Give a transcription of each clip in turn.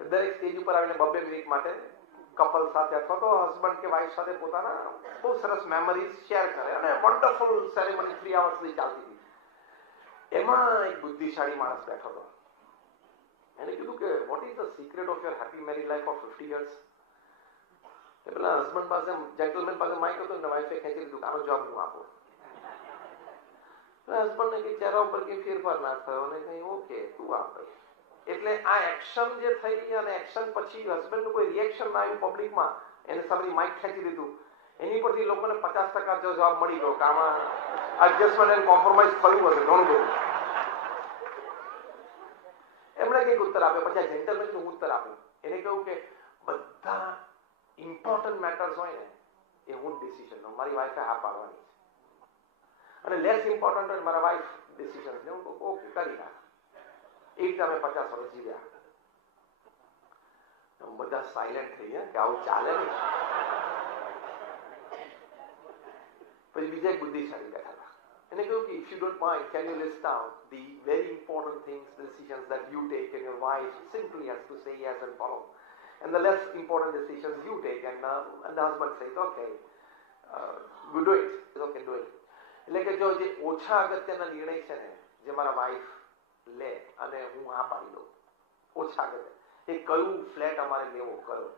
દરેક સ્ટેજ ઉપર આવીને 2-2 મિનિટ માટે કપલ સાથે અથવા તો હસબન્ડ કે વાઇફ સાથે પોતાના બહુ સરસ મેમરીઝ શેર કરે અને વન્ડરફુલ સેરેમની 3 hours સુધી ચાલતી હતી. એમાં એક બુદ્ધિશાળી માણસ બેઠો હતો. એને કીધું કે what is the secret of your happy married life of 50 years? પેલા હસબન્ડ પાસે જેન્ટલમેન પાસે માઇક હતો ને વાઇફે ખેંચી લીધું, આનો જવાબ હું આપું. હસબન્ડ ને કઈ ચહેરા ઉપર કઈ ફેરફાર ના થયો અને કઈ ઓકે તું આપ. એટલે આ એક્શન જે થઈ અને એક્શન પછી હસબન્ડ નું કોઈ રિએક્શન ના આવ્યું પબ્લિકમાં, એને સામે માઇક ખેંચી લીધું, એની પરથી લોકોને 50% જવાબ મળી ગયો કે આમાં એડજસ્ટમેન્ટ એન્ડ કોમ્પ્રોમાઇઝ થયું હશે ઘણું બધું. એમણે કઈક ઉત્તર આપ્યો. પછી આ જેન્ટલમેન નું ઉત્તર આપ્યું. એને કહ્યું કે બધા ઇમ્પોર્ટન્ટ મેટર્સ હોય ને એ હું ડિસિઝન લઉં, મારી વાઈફે હા પાડવાની છે, અને લેસ ઇમ્પોર્ટન્ટ હોય મારા વાઈફ ડિસિઝન લે, હું ઓકે કરી નાખ. એ રીતે અમે 50 વર્ષ જીવ્યા. બધા સાયલેન્ટ થઈ ગયા કે આવું ચાલે નહીં. પછી બીજા એક બુદ્ધિશાળી બેઠા હતા. એને કહ્યું કે if you don't mind, can you list down the very important things, decisions that you take, and your wife simply has to say yes and follow, and the less important decisions you take, and the husband says okay, you do it, it's okay, do it. એટલે કે જો જે ઓછા અગત્યના નિર્ણય છે ને જે મારા વાઈફ લે અને હું હા પાડી દઉં, ઓછા અગત્ય, એ કયું ફ્લેટ અમારે લેવો, કયો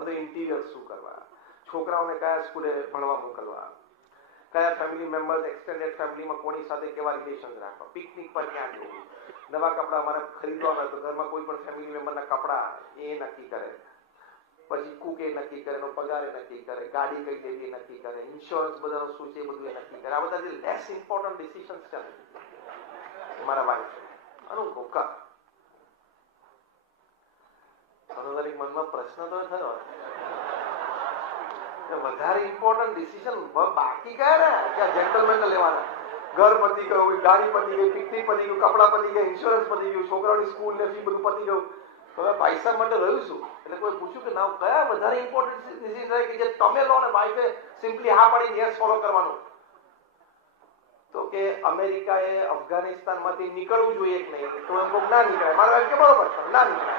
અને ઇન્ટિરિયર શું કરવા, છોકરાઓને કયા સ્કૂલે ભણવા મોકલવા, કયા ફેમિલી મેમ્બર્સ એક્સટેન્ડેડ ફેમિલીમાં કોની સાથે કેવા રિલેશન રાખવા, પિકનિક પર ક્યાં જવું, નવા કપડા અમારે ખરીદવા હોય તો ઘરમાં કોઈ પણ ફેમિલી મેમ્બરના કપડા એ નક્કી કરે, પછી કુક એ નક્કી કરે, એનો પગાર એ નક્કી કરે, ગાડી કઈ લેવી એ નક્કી કરે, ઇન્સ્યોરન્સ બધાનો શું છે એ બધું એ નક્કી કરે. આ બધા જે લેસ ઇમ્પોર્ટન્ટ ડિસિઝન્સ છે ને મારા વાઈફ આનું કર. દરેક મનમાં પ્રશ્ન તો થયો વધારે ઇમ્પોર્ટન્ટ ડિસિઝન બાકી ગયા ને ક્યાં જેન્ટલમેન લેવાના. ઘર પતી ગયું, ગાડી પતી ગઈ, પિકનિક પતી ગયું, કપડા પતી ગયા, ઇન્સ્યોરન્સ પતી ગયું, છોકરાઓની સ્કૂલ ને ફી બધું પતી ગયું. હવે ભાઈ સાહેબ માટે રહ્યું શું? એટલે કોઈ પૂછ્યું કે ના કયા વધારે ઇમ્પોર્ટન્ટ ડિસિઝન રહે કે જે તમે લો ને વાઈફે સિમ્પલી હા પાડીને યસ ફોલો કરવાનું? તો કે અમેરિકાએ અફઘાનિસ્તાનમાંથી નીકળવું જોઈએ કે નહીં, તો એમ ના નીકળે. મારા વાઈફ કે બરોબર ના નીકળે.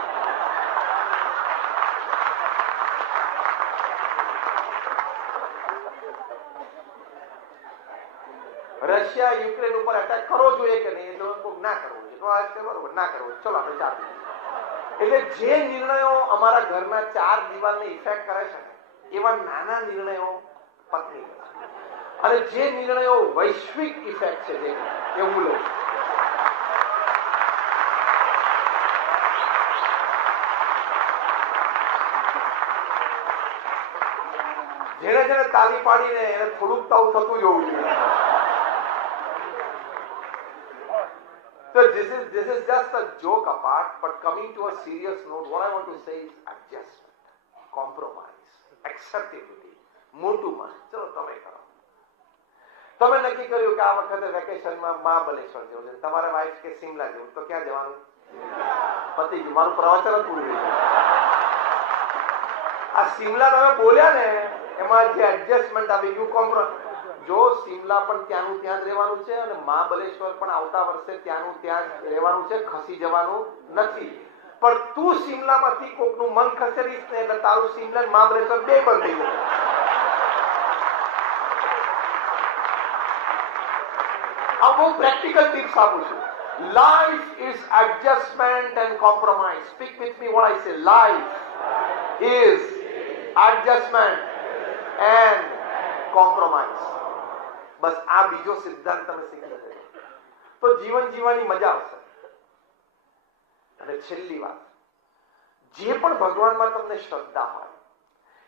રશિયા યુક્રેન ઉપર અટેક કરવો જોઈએ કે નહીં, એટલે ના કરવો જોઈએ, બરોબર ના કરવો, ચલો આપણે ચા પીએ. એટલે જે નિર્ણયો અમારા ઘરના 4 દિવાલને ઇફેક્ટ કરે છે ને એવા નાના નિર્ણયો પત્ની કરે, અને જે નિર્ણયો વૈશ્વિક ઇફેક્ટ છે જે હું લઉં. જેને જેને તાલી પાડીને એને થોડુંક તાવ થતું જ હોવું જોઈએ. So this is just a joke apart, but coming to a serious note, what I want to say is adjustment, compromise, acceptability, મોટું મન. ચલો તમે કરો. તમે નક્કી કર્યું કે આ વખતે વેકેશનમાં મહાબલેશ્વર જવું છે, તમારા વાઈફ કે સિમલા જવું, તો ક્યાં જવાનું? પતિ ગયું, મારું પ્રવચન જ પૂરું થઈ ગયું. આ સિમલા તમે બોલ્યા ને એમાં જે એડજસ્ટમેન્ટ આવી ગયું, કોમ્પ્રોમાઇઝ. જો સિમલા પણ ત્યાંનું ત્યાં જ રહેવાનું છે અને મહાબલેશ્વર પણ આવતા વર્ષે ત્યાંનું ત્યાં જ રહેવાનું છે, ખસી જવાનું નથી. પણ તું સિમલામાંથી કોકનું મન ખસેડીશ ને એટલે તારું સિમલા મહાબલેશ્વર બે બંધ થઈ જશે. આ બહુ પ્રેક્ટિકલ ટિપ્સ આપું છું. Life is adjustment and compromise. Speak with me what I say. Life is adjustment and compromise. બસ આ બીજો સિદ્ધાંત તમે શીખી લેજો તો જીવન જીવવાની મજા આવશે. અને છેલ્લી વાત, જે પણ ભગવાનમાં તમને શ્રદ્ધા હોય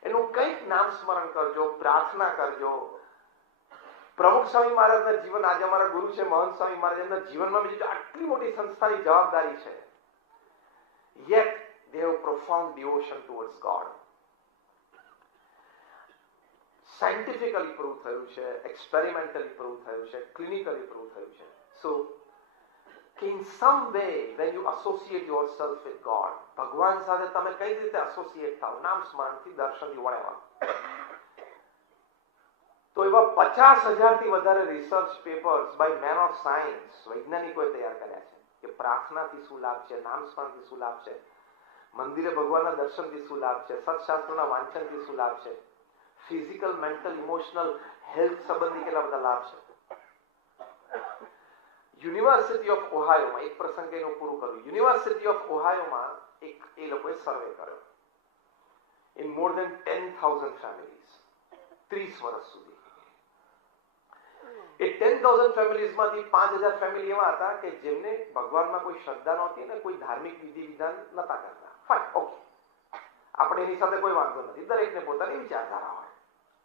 એનું કંઈક નામ સ્મરણ કરજો, પ્રાર્થના કરજો. પ્રમુખ સ્વામી મહારાજના જીવન, આજે અમારા ગુરુ છે મહંત સ્વામી મહારાજ, એમના જીવનમાં બીજું આટલી મોટી સંસ્થાની જવાબદારી છે, yet they have profound devotion towards God. Scientifically prove થયું છે, એક્સપેરિમેન્ટલી પ્રૂવ થયું છે, ક્લિનિકલી પ્રૂવ થયું છે. સો in some way when you associate yourself with God, ભગવાન સાથે તમે કઈ રીતે એસોસિએટ થાવ, નામ સ્મરણથી, દર્શનથી, whatever, તો એવા 50,000 થી વધારે research papers by men of science, વૈજ્ઞાનિકોએ તૈયાર કર્યા છે કે પ્રાર્થનાથી શું લાભ છે, નામ સ્મરણથી શું લાભ છે. મંદિરે ભગવાનના દર્શનથી શું લાભ છે, સત્શાસ્ત્રોના વાંચનથી શું લાભ છે, ફિઝિકલ, મેન્ટલ, ઇમોશનલ હેલ્થ સંબંધી કેટલા બધા લાભ છે. યુનિવર્સિટી ઓફ ઓહાયોમાં એક પ્રસંગ એનું પૂરું કર્યું. યુનિવર્સિટી ઓફ ઓહાયોમાં એ લોકોએ સર્વે કર્યો ઇન મોર દેન 10,000 ફેમિલીઝ 30 વર્ષ સુધી. એ 10,000 ફેમિલીઝમાંથી 5,000 ફેમિલી એવા હતા કે જેમને ભગવાનમાં કોઈ શ્રદ્ધા નહોતી અને કોઈ ધાર્મિક વિધિ વિધાન નતા કરતા. ફાઇન, ઓકે, આપણે એની સાથે કોઈ વાંધો નથી, દરેકને પોતાની વિચારધારા હોય.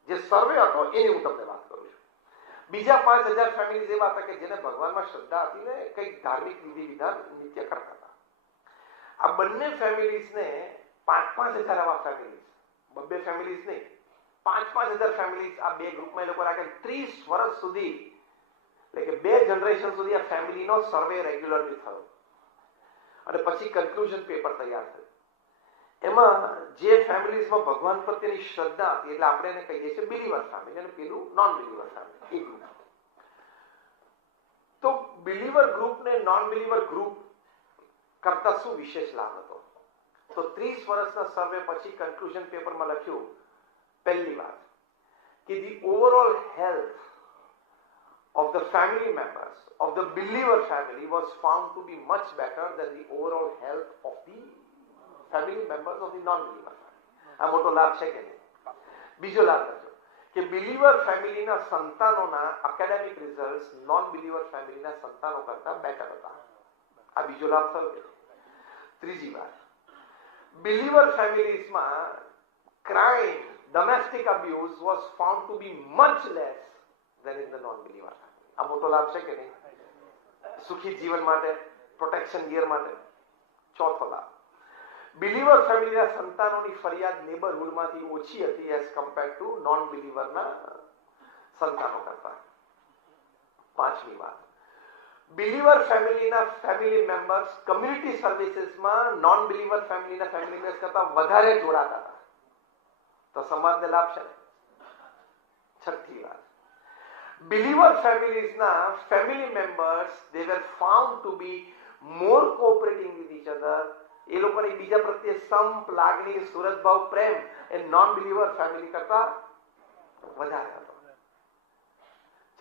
જે સર્વે હતો એની હું તમને વાત કરું છું. બીજા 5,000 ફેમિલીઝ એવા હતા કે જેને ભગવાનમાં શ્રદ્ધા હતી ને કંઈક ધાર્મિક વિધિ વિધાન નિત્ય કરતા હતા. આ બંને ફેમિલીઝને 5,000 આવા ફેમિલીઝ, બબ્બે ફેમિલીઝ નહીં, 5,000 ફેમિલીઝ આ બે ગ્રુપમાં એ લોકો રાખે. 30 વર્ષ સુધી, એટલે કે 2 જનરેશન સુધી આ ફેમિલીનો સર્વે રેગ્યુલરલી થયો અને પછી કન્ક્લુઝન પેપર તૈયાર થયું. એમાં જે ફેમિલીઝમાં ભગવાન પ્રત્યેની શ્રદ્ધા હતી એટલે આપણે એને કહીએ છીએ બિલીવર ફેમિલી અને પેલું નોન બિલીવર ફેમિલી, એ ગ્રુપ. તો બિલીવર ગ્રુપ ને નોન બિલીવર ગ્રુપ કરતા શું વિશેષ લાભ હતો? તો 30 વર્ષના સર્વે પછી કન્ક્લુઝન પેપરમાં લખ્યું, પહેલી વાત કે the overall health of the family members of the believer family was found to be much better than the overall health of the family members of the non-believer family. આ મોટો લાભ છે કે નહીં? બીજો લાભ થયો કે બિલીવર ફેમિલીના સંતાનોના એકેડેમિક રિઝલ્ટ્સ નોન બિલીવર ફેમિલીના સંતાનો કરતા બેટર હતા. આ બીજો લાભ થયો. ત્રીજી વાત, બિલીવર ફેમિલીઝમાં crime, domestic abuse was found to be much less than in the non-believer family. આ મોટો લાભ છે કે નહીં? સુખી જીવન માટે, પ્રોટેક્શન ગિયર માટે. ચોથો લાભ, બિલીવર ફેમિલીના સંતાનોની ફરિયાદ નેબરહુડમાંથી ઓછી હતી એઝ કમ્પેર્ડ ટુ નોન બિલીવરના સંતાનો કરતા. પાંચમી વાત, બિલીવર ફેમિલીના ફેમિલી મેમ્બર્સ કમ્યુનિટી સર્વિસીસમાં નોન બિલીવર ફેમિલીના ફેમિલી મેમ્બર્સ કરતા વધારે જોડાતા હતા. તો સમાજને લાભ છે. છઠ્ઠી વાત, believer families na family members they were found to be more cooperating with each other. એ લોકોને બીજા પ્રત્યે સંપ, લાગણી, સુરતભાવ, પ્રેમ એ નોન બિલીવર ફેમિલી કરતા વધારે હતો.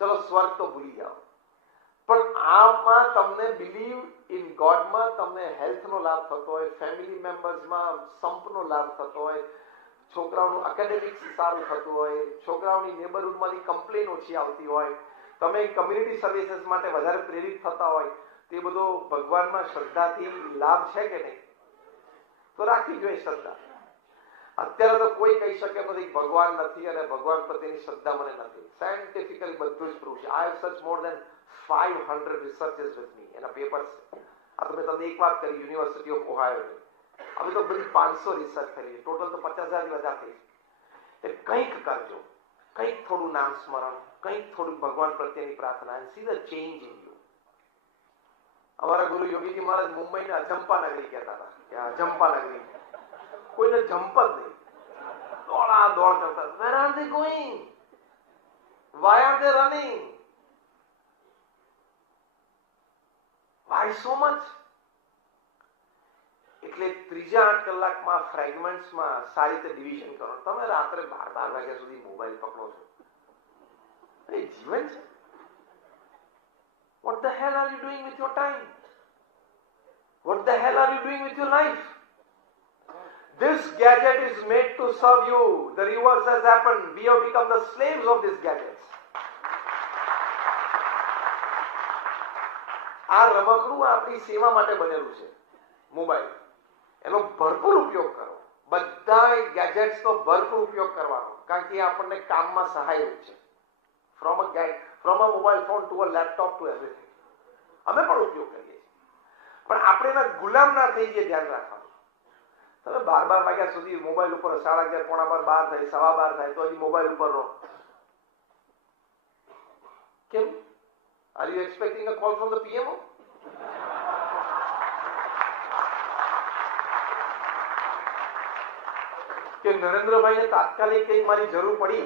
ચલો સ્વર્ગ તો ભૂલી જાઓ, પણ આમાં તમને બિલીવ ઇન ગોડમાં તમને હેલ્થનો લાભ થતો હોય, ફેમિલી મેમ્બર્સમાં સંપનો લાભ થતો હોય, છોકરાઓનું એકેડેમિક્સ સારું થતું હોય, છોકરાઓની નેબરહુડમાંથી કમ્પ્લેન ઓછી આવતી હોય, તમે કમ્યુનિટી સર્વિસીસ માટે વધારે પ્રેરિત થતા હોય, તે બધો ભગવાનમાં શ્રદ્ધાથી લાભ છે કે નહીં? તો રાખવી જોઈએ શ્રદ્ધા. અત્યારે તો કોઈ કહી શકે નથી ભગવાન નથી અને ભગવાન પ્રત્યેની શ્રદ્ધા મને નથી. સાયન્ટિફિકલી બધું જ પ્રૂફ છે. આઈ હેવ સચ મોર દેન 500 રિસર્ચર્સ વિથ મી. એના પેપર્સ છે. આ તો મેં તમને એક વાત કરી, યુનિવર્સિટી ઓફ ઓહાયો. હવે તો બધી 500 રિસર્ચ કરી છે, ટોટલ તો 50,000થી વધારે થઈ છે. કંઈક કરજો, કંઈક થોડું નામ સ્મરણ, કંઈક થોડું ભગવાન પ્રત્યેની પ્રાર્થના, and see the change in you. અમારા ગુરુ યોગીજી મહારાજ મુંબઈને અજંપા નગરી કહેતા હતા કે અજંપા નગરી કોઈને જંપ જ નહીં, દોડા દોડ કરતા. Where are they going? Why are they running? Why so much? એટલે ત્રીજા 8 કલાકમાં ફ્રેગમેન્ટ્સમાં સારી રીતે ડિવિઝન કરો. તમે રાત્રે 12 વાગ્યા સુધી મોબાઈલ પકડો છો, એ જીવન છે? What the hell are you doing with your time? What the hell are you doing with your life? This gadget is made to serve you. The reverse has happened. We have become the slaves of these gadgets. આ રમકડું આપણી સેવા માટે બનેલું છે, mobile. એનો ભરપૂર ઉપયોગ કરો. બધા ગેજેટ્સનો ભરપૂર ઉપયોગ કરવાનો, કારણ કે એ આપણને કામમાં સહાયરૂપ છે. From a mobile phone to a laptop two everything. અમે પણ ઉપયોગ કરીએ છીએ, પણ આપણે એના ગુલામ ના થઈ જઈએ, ધ્યાન રાખવાનું. તમે 12 વાગ્યા સુધી મોબાઈલ ઉપર 11:30, 11:15, 12 થાય, 12:15 થાય તો હજી મોબાઈલ ઉપર રહો. કેમ? Are you expecting a call from the PMO? કે નરેન્દ્રભાઈને તાત્કાલિક કંઈક મારી જરૂર પડી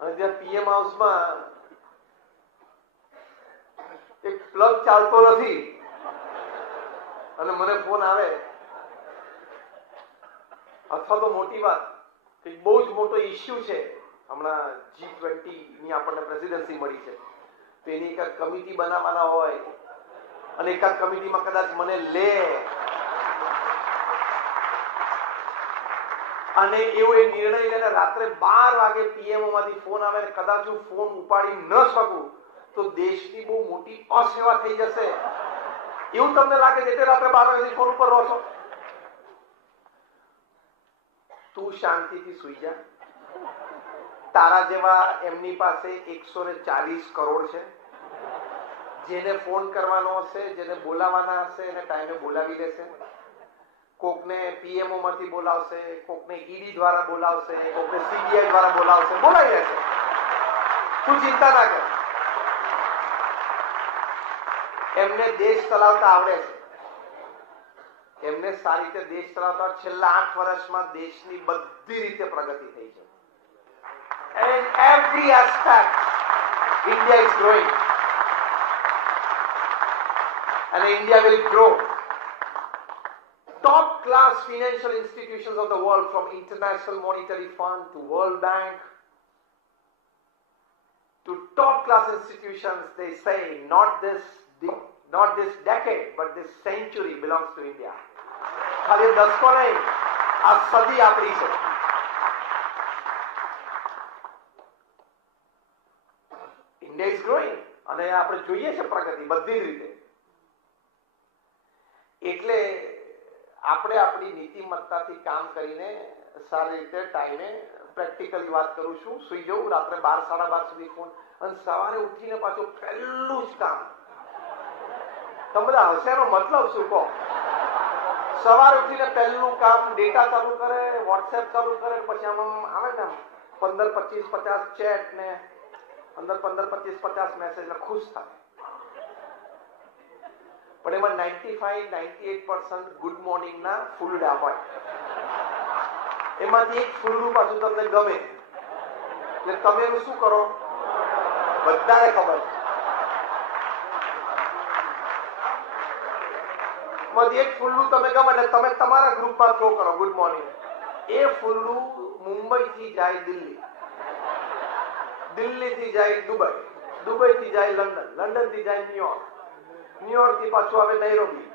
અને ત્યાં પીએમ હાઉસમાં એક પ્લગ ચાલતો નથી, અને મને ફોન આવે, અથવા તો મોટી વાત કે બહુ જ મોટો ઇસ્યુ છે, હમણાં G20 ની આપણને પ્રેસિડેન્સી મળી છે, તો એની એકાદ કમિટી બનાવવાના હોય અને એકાદ કમિટીમાં કદાચ મને લે અને એવો એ નિર્ણય લઈને રાત્રે 12 વાગે પીએમઓ માંથી ફોન આવે ને કદાચ હું ફોન ઉપાડી ન શકું તો દેશની બહુ મોટી અસેવા થઈ જશે, એવું તમને લાગે છે? એટલે રાત્રે 12 વાગે ફોન ઉપર રહો છો? તું શાંતિથી સુઈ જા. તારા જેવા એમની પાસે 140 કરોડ છે, જેને ફોન કરવાનો હશે, જેને બોલાવાના હશે એને ટાઈમે બોલાવી લેશે. કોકને પીએમઓ માંથી બોલાવશે, કોકને ઈડી દ્વારા બોલાવશે, કોકને સીબીઆઈ દ્વારા બોલાવશે, બોલાવી લેશે. તું ચિંતા ના કર. એમને દેશ ચલાવતા આવડે છે, એમને સારી રીતે દેશ ચલાવતા. છેલ્લા 8 વર્ષમાં દેશની બધી રીતે પ્રગતિ થઈ છે. In every aspect, India is growing. And India will grow. Top class financial institutions of the world, from International Monetary Fund to World Bank to top class institutions, they say not this decade but this century belongs to India. ખાલી દસકો નહીં, આ સદી આપણી છે. India is growing અને આપણે જોઈએ છે પ્રગતિ બધી જ રીતે. એટલે આપણે આપણી નીતિમત્તાથી કામ કરીને સારી રીતે ટાઈમે પ્રેક્ટિકલી વાત કરું છું, સુઈ જવું, રાત્રે 12 સાડા 12 સુધી ફોન, અને સવારે ઉઠીને પાછું પહેલું જ કામ. તમે બધા હસ્યાનો મતલબ શું કહો? સવારે ઉઠીને પહેલું કામ ડેટા ચાલુ કરે, વોટ્સએપ ચાલુ કરે, પછી આમ આવે ને 15, 25, 50 ચેટ ને અંદર 15, 25, 50 મેસેજ ને ખુશ થાય. પણ એમાં 95-98% ગુડ મોર્નિંગ ના ફૂલડા હોય. એમાંથી એક ફૂલડું પાછું તમને ગમે, એટલે તમે એનું શું કરો? બધાને ખબર છે. એમાંથી એક ફૂલડું તમે ગમે એટલે તમે તમારા ગ્રુપમાં થ્રો કરો ગુડ મોર્નિંગ. એ ફૂલડું મુંબઈ થી જાય દિલ્હી, દિલ્હી થી જાય દુબઈ, દુબઈ થી જાય લંડન, લંડન થી જાય ન્યુયોર્ક, ન્યુયોર્ક થી પાછું આવે નૈરોબી,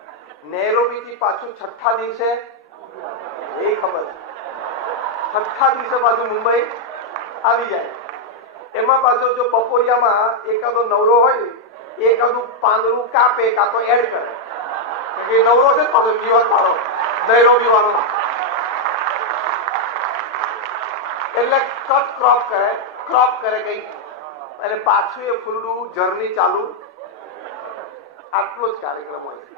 નૈરોબી થી પાછું છઠ્ઠા દિવસે, એ ખબર છે, છઠ્ઠા દિવસે પાછું મુંબઈ આવી જાય. એમાં પાછો જો બપોરિયામાં એકાદો નવરો હોય, એકાદું પાંદડું કાપે કાં તો એડ કરે, એ નવરો છે પાછો ન્યુયોર્ક વાળો, નૈરોબી વાળો, એટલે કટ ક્રોપ કરે કઈ, અને પાછું એ ફૂલડું જર્ની ચાલુ. આટલો જ કાર્યક્રમ હોય છે.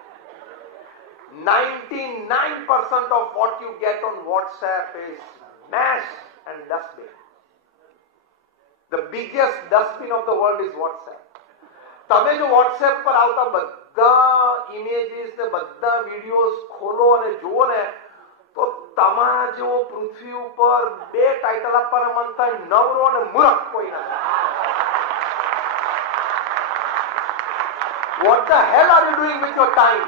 99% of what you get on WhatsApp is mash and dustbin. The biggest dustbin of the world is WhatsApp. તમે જો WhatsApp પર આવતા બધા ઇમેજીસ ને બધા વિડીયોઝ ખોલો અને જુઓ ને, તો તમારા જેવો પૃથ્વી ઉપર 2 ટાઇટલ આપવાના મન થાય, નવરો અને મૂર્ખ કોઈ ના. What the hell are you doing with your time?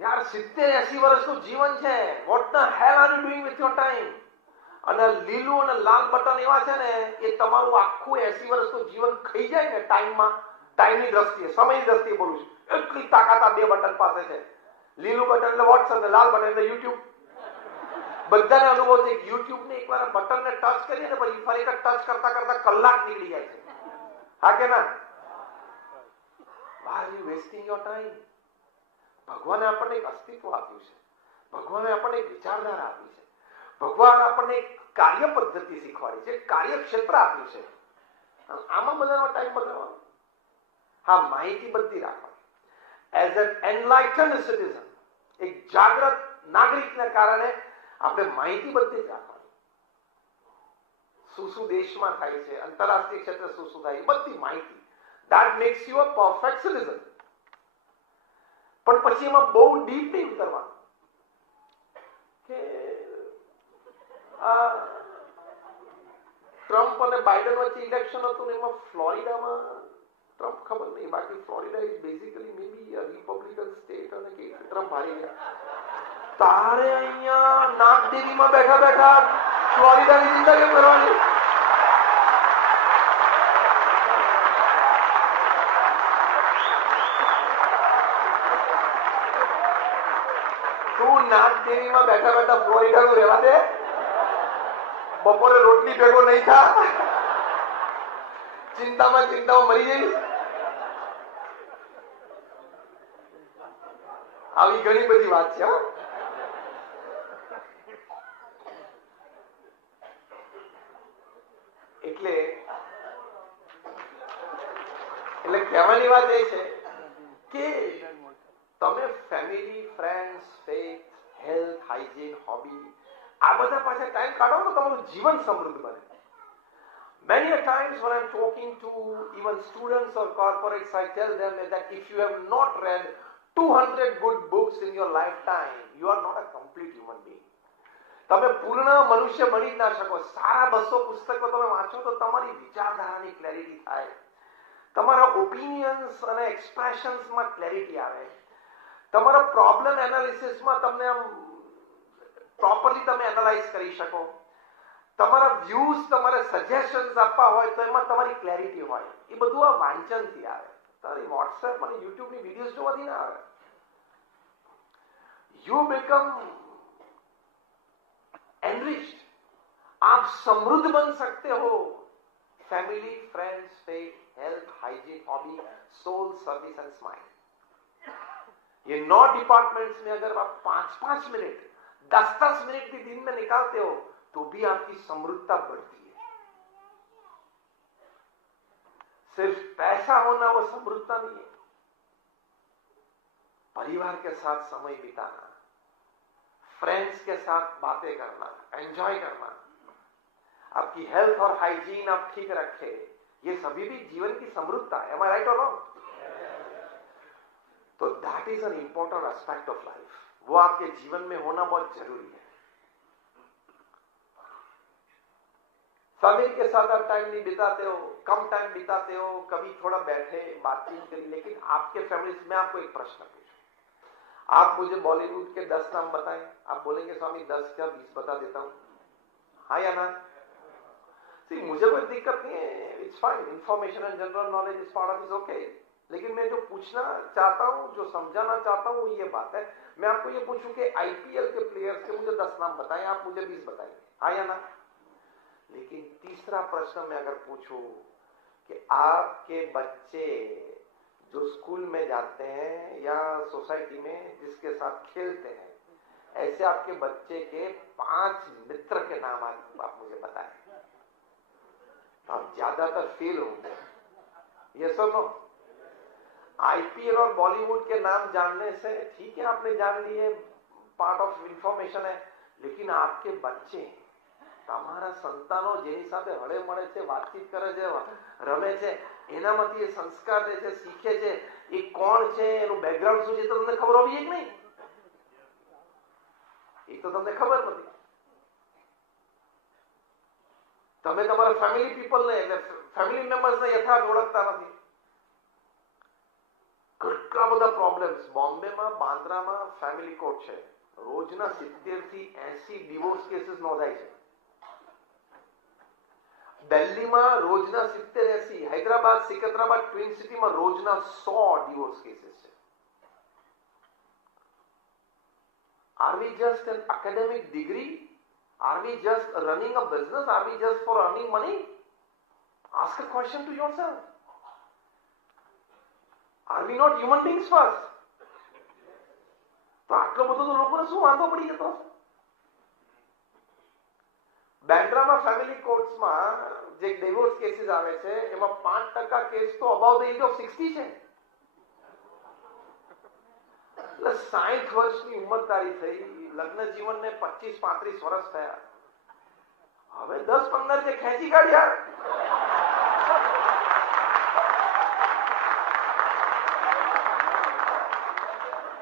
યાર 70-80 વર્ષનું જીવન છે. What the hell are you doing with your time? અને લીલું અને લાલ બટન એવા છે ને, એ તમારું આખું 80 વર્ષનું જીવન ખાઈ જાય ને ટાઈમમાં, ટાઈમની દ્રષ્ટિએ, સમયની દ્રષ્ટિએ બોલું છું. એટલી તાકાત આ 2 બટન પાસે છે. લીલું બટન એટલે વોટ્સએપ, લાલ બટન એટલે યુટ્યુબ. બધાને અનુભવ છે કે યુટ્યુબ ને એકવાર બટનને ટચ કરીએ ને પછી ફરી એક ટચ કરતા કરતા કલાક નીકળી જાય છે. હા કે ના? Why are you wasting your time? ભગવાને આપણને એક અસ્તિત્વ આપ્યું છે, ભગવાને આપણને એક વિચારધારા આપી છે, ભગવાન આપણને એક કાર્ય પદ્ધતિ શીખવાડી છે, કાર્યક્ષેત્ર આપ્યું છે. આમાં બધાનો ટાઈમ બગાડવાનો? હા, માહિતી બધી રાખવાની. એઝ એન એનલાઇટન્ડ સિટીઝન, એક જાગૃત નાગરિકને કારણે આપણે માહિતી બધી જ રાખવાની. શું દેશમાં થાય છે, આંતરરાષ્ટ્રીય ક્ષેત્રે શું થાય, બધી માહિતી. That makes you a perfect citizen. પણ પછી એમાં બહુ ડીપ નહીં ઉતરવાનું કે ટ્રમ્પ અને બાઇડન વચ્ચે ઇલેક્શન હતું ને એમાં ફ્લોરિડામાં ટ્રમ્પ ખબર નહીં, બાકી Florida is basically maybe a Republican state અને કે વિક્રમ ભારી તારે અહીંયા નાગદેવીમાં બેઠા બેઠા ફ્લોરિડાની ચિંતા કેમ કરવાની? તું નાગદેવીમાં બેઠા બેઠા ફ્લોરિડાનું રહેવા દે. બપોરે રોટલી ભેગો નહીં થા, ચિંતામાં મરી જઈશ. આવી ઘણી બધી વાત છે. એટલે કહેવાની વાત એ છે કે તમે family, friends, faith, health, hygiene, hobby આ બધા પાસે ટાઈમ કાઢો તો તમારું જીવન સમૃદ્ધ બને. Many a times when I'm talking to even students or corporates, I tell them that if you have not read 200 good books in your lifetime, you are not a complete human being. તમે પૂર્ણ મનુષ્ય બની જ ના શકો. સારા 200 પુસ્તકો તમે વાંચો તો તમારી વિચારધારાની ક્લેરિટી થાય, તમારા ઓપિનિયન્સ અને એક્સપ્રેશન્સમાં ક્લેરિટી આવે, તમારા પ્રોબ્લેમ એનાલિસિસમાં તમને પ્રોપરલી તમે એનાલાઇઝ કરી શકો, તમારા વ્યૂઝ, તમારે સજેશન્સ આપવા હોય તો એમાં તમારી ક્લેરિટી હોય. એ બધું આ વાંચનથી આવે. તારી વોટ્સએપ અને યુટ્યુબની વિડીયોઝ જોવાથી ના આવે. You become enriched. आप समृद्ध बन सकते हो. Family, friends, faith, health, hygiene, hobby, soul, service and smile. ये 9 डिपार्टमेंट्स में अगर आप 5-5 मिनट, 10-10 मिनट भी दिन में निकालते हो तो भी आपकी समृद्धता बढ़ती है. सिर्फ पैसा होना वो समृद्धता नहीं है. परिवार के साथ समय बिताना, फ्रेंड्स के साथ बातें करना, एंजॉय करना, आपकी हेल्थ और हाइजीन आप ठीक रखे, ये सभी भी जीवन की समृद्धता है. Am I right or wrong? तो that is an important aspect of life. वो आपके जीवन में होना बहुत जरूरी है. फैमिली के साथ आप टाइम नहीं बिताते हो, कम टाइम बिताते हो, कभी थोड़ा बैठे बातचीत करी, लेकिन आपके फैमिली में आपको एक प्रश्न पूछूं, आप मुझे बॉलीवुड के 10 नाम बताएं. आप बोलेंगे स्वामी 10 क्या 20 बता देता हूं. हाँ या ना? सी, मुझे कोई दिक्कत नहीं है. It's fine. Information and general knowledge is part of is okay. लेकिन मैं जो पूछना चाहता हूं, जो समझाना चाहता हूं, ये बात है. मैं आपको ये पूछूं कि आईपीएल के प्लेयर्स के मुझे 10 नाम बताएं, आप मुझे 20 बताएंगे. हाँ या ना? लेकिन तीसरा प्रश्न मैं अगर पूछूं कि आपके बच्चे जो स्कूल में जाते हैं या सोसाइटी में जिसके साथ खेलते हैं, ऐसे आपके बच्चे के 5 मित्र के नाम आप मुझे बताएं. तो आप ज्यादातर फेल होंगे. ये सब नो. आईपीएल और बॉलीवुड के नाम जानने से ठीक है, आपने जान लिए, पार्ट ऑफ इंफॉर्मेशन है. लेकिन आपके बच्चे, તમારા સંતાનો જેની સાથે હળે મળે છે, વાતચીત કરે છે, રમે છે, એનામાંથી એ સંસ્કાર લે છે, શીખે છે, એ કોણ છે, એનું બેકગ્રાઉન્ડ શું છે, તો તમને ખબર હોવી કે નહીં? એ તો તમને ખબર નથી. તમે તમારા ફેમિલી પીપલને, એટલે ફેમિલી મેમ્બર્સને યથાર્થ ઓળખતા નથી. કેટલા બધા પ્રોબ્લેમ્સ. બોમ્બેમાં, બાંદ્રામાં ફેમિલી કોર્ટ છે. રોજના 70 થી 80 ડિવોર્સ કેસીસ નોંધાય છે. દિલ્હીમાં રોજના 70-80, હૈદરાબાદ, સિકંદરાબાદ, ટ્વિન સિટીમાં રોજના 100 ડિવોર્સ કેસીસ છે. Are we just an academic degree? Are we just running a business? Are we just for earning money? Ask a question to yourself. Are we not human beings first? તો આટલો બધો તો લોકોને શું વાંધો પડી જતો હશે? બેન્ડ્રામાં ફેમિલી કોર્ટ્સમાં જે ડિવોર્સ કેસીસ આવે છે એમાં 5% કેસ તો અબાઉ ધ એજ ઓફ 60 છે. એટલે 60 વર્ષની ઉંમર તારી થઈ, લગ્ન જીવનને 25-35 વર્ષ થયા, હવે 10-15 જે ખેંચી કાઢ યાર.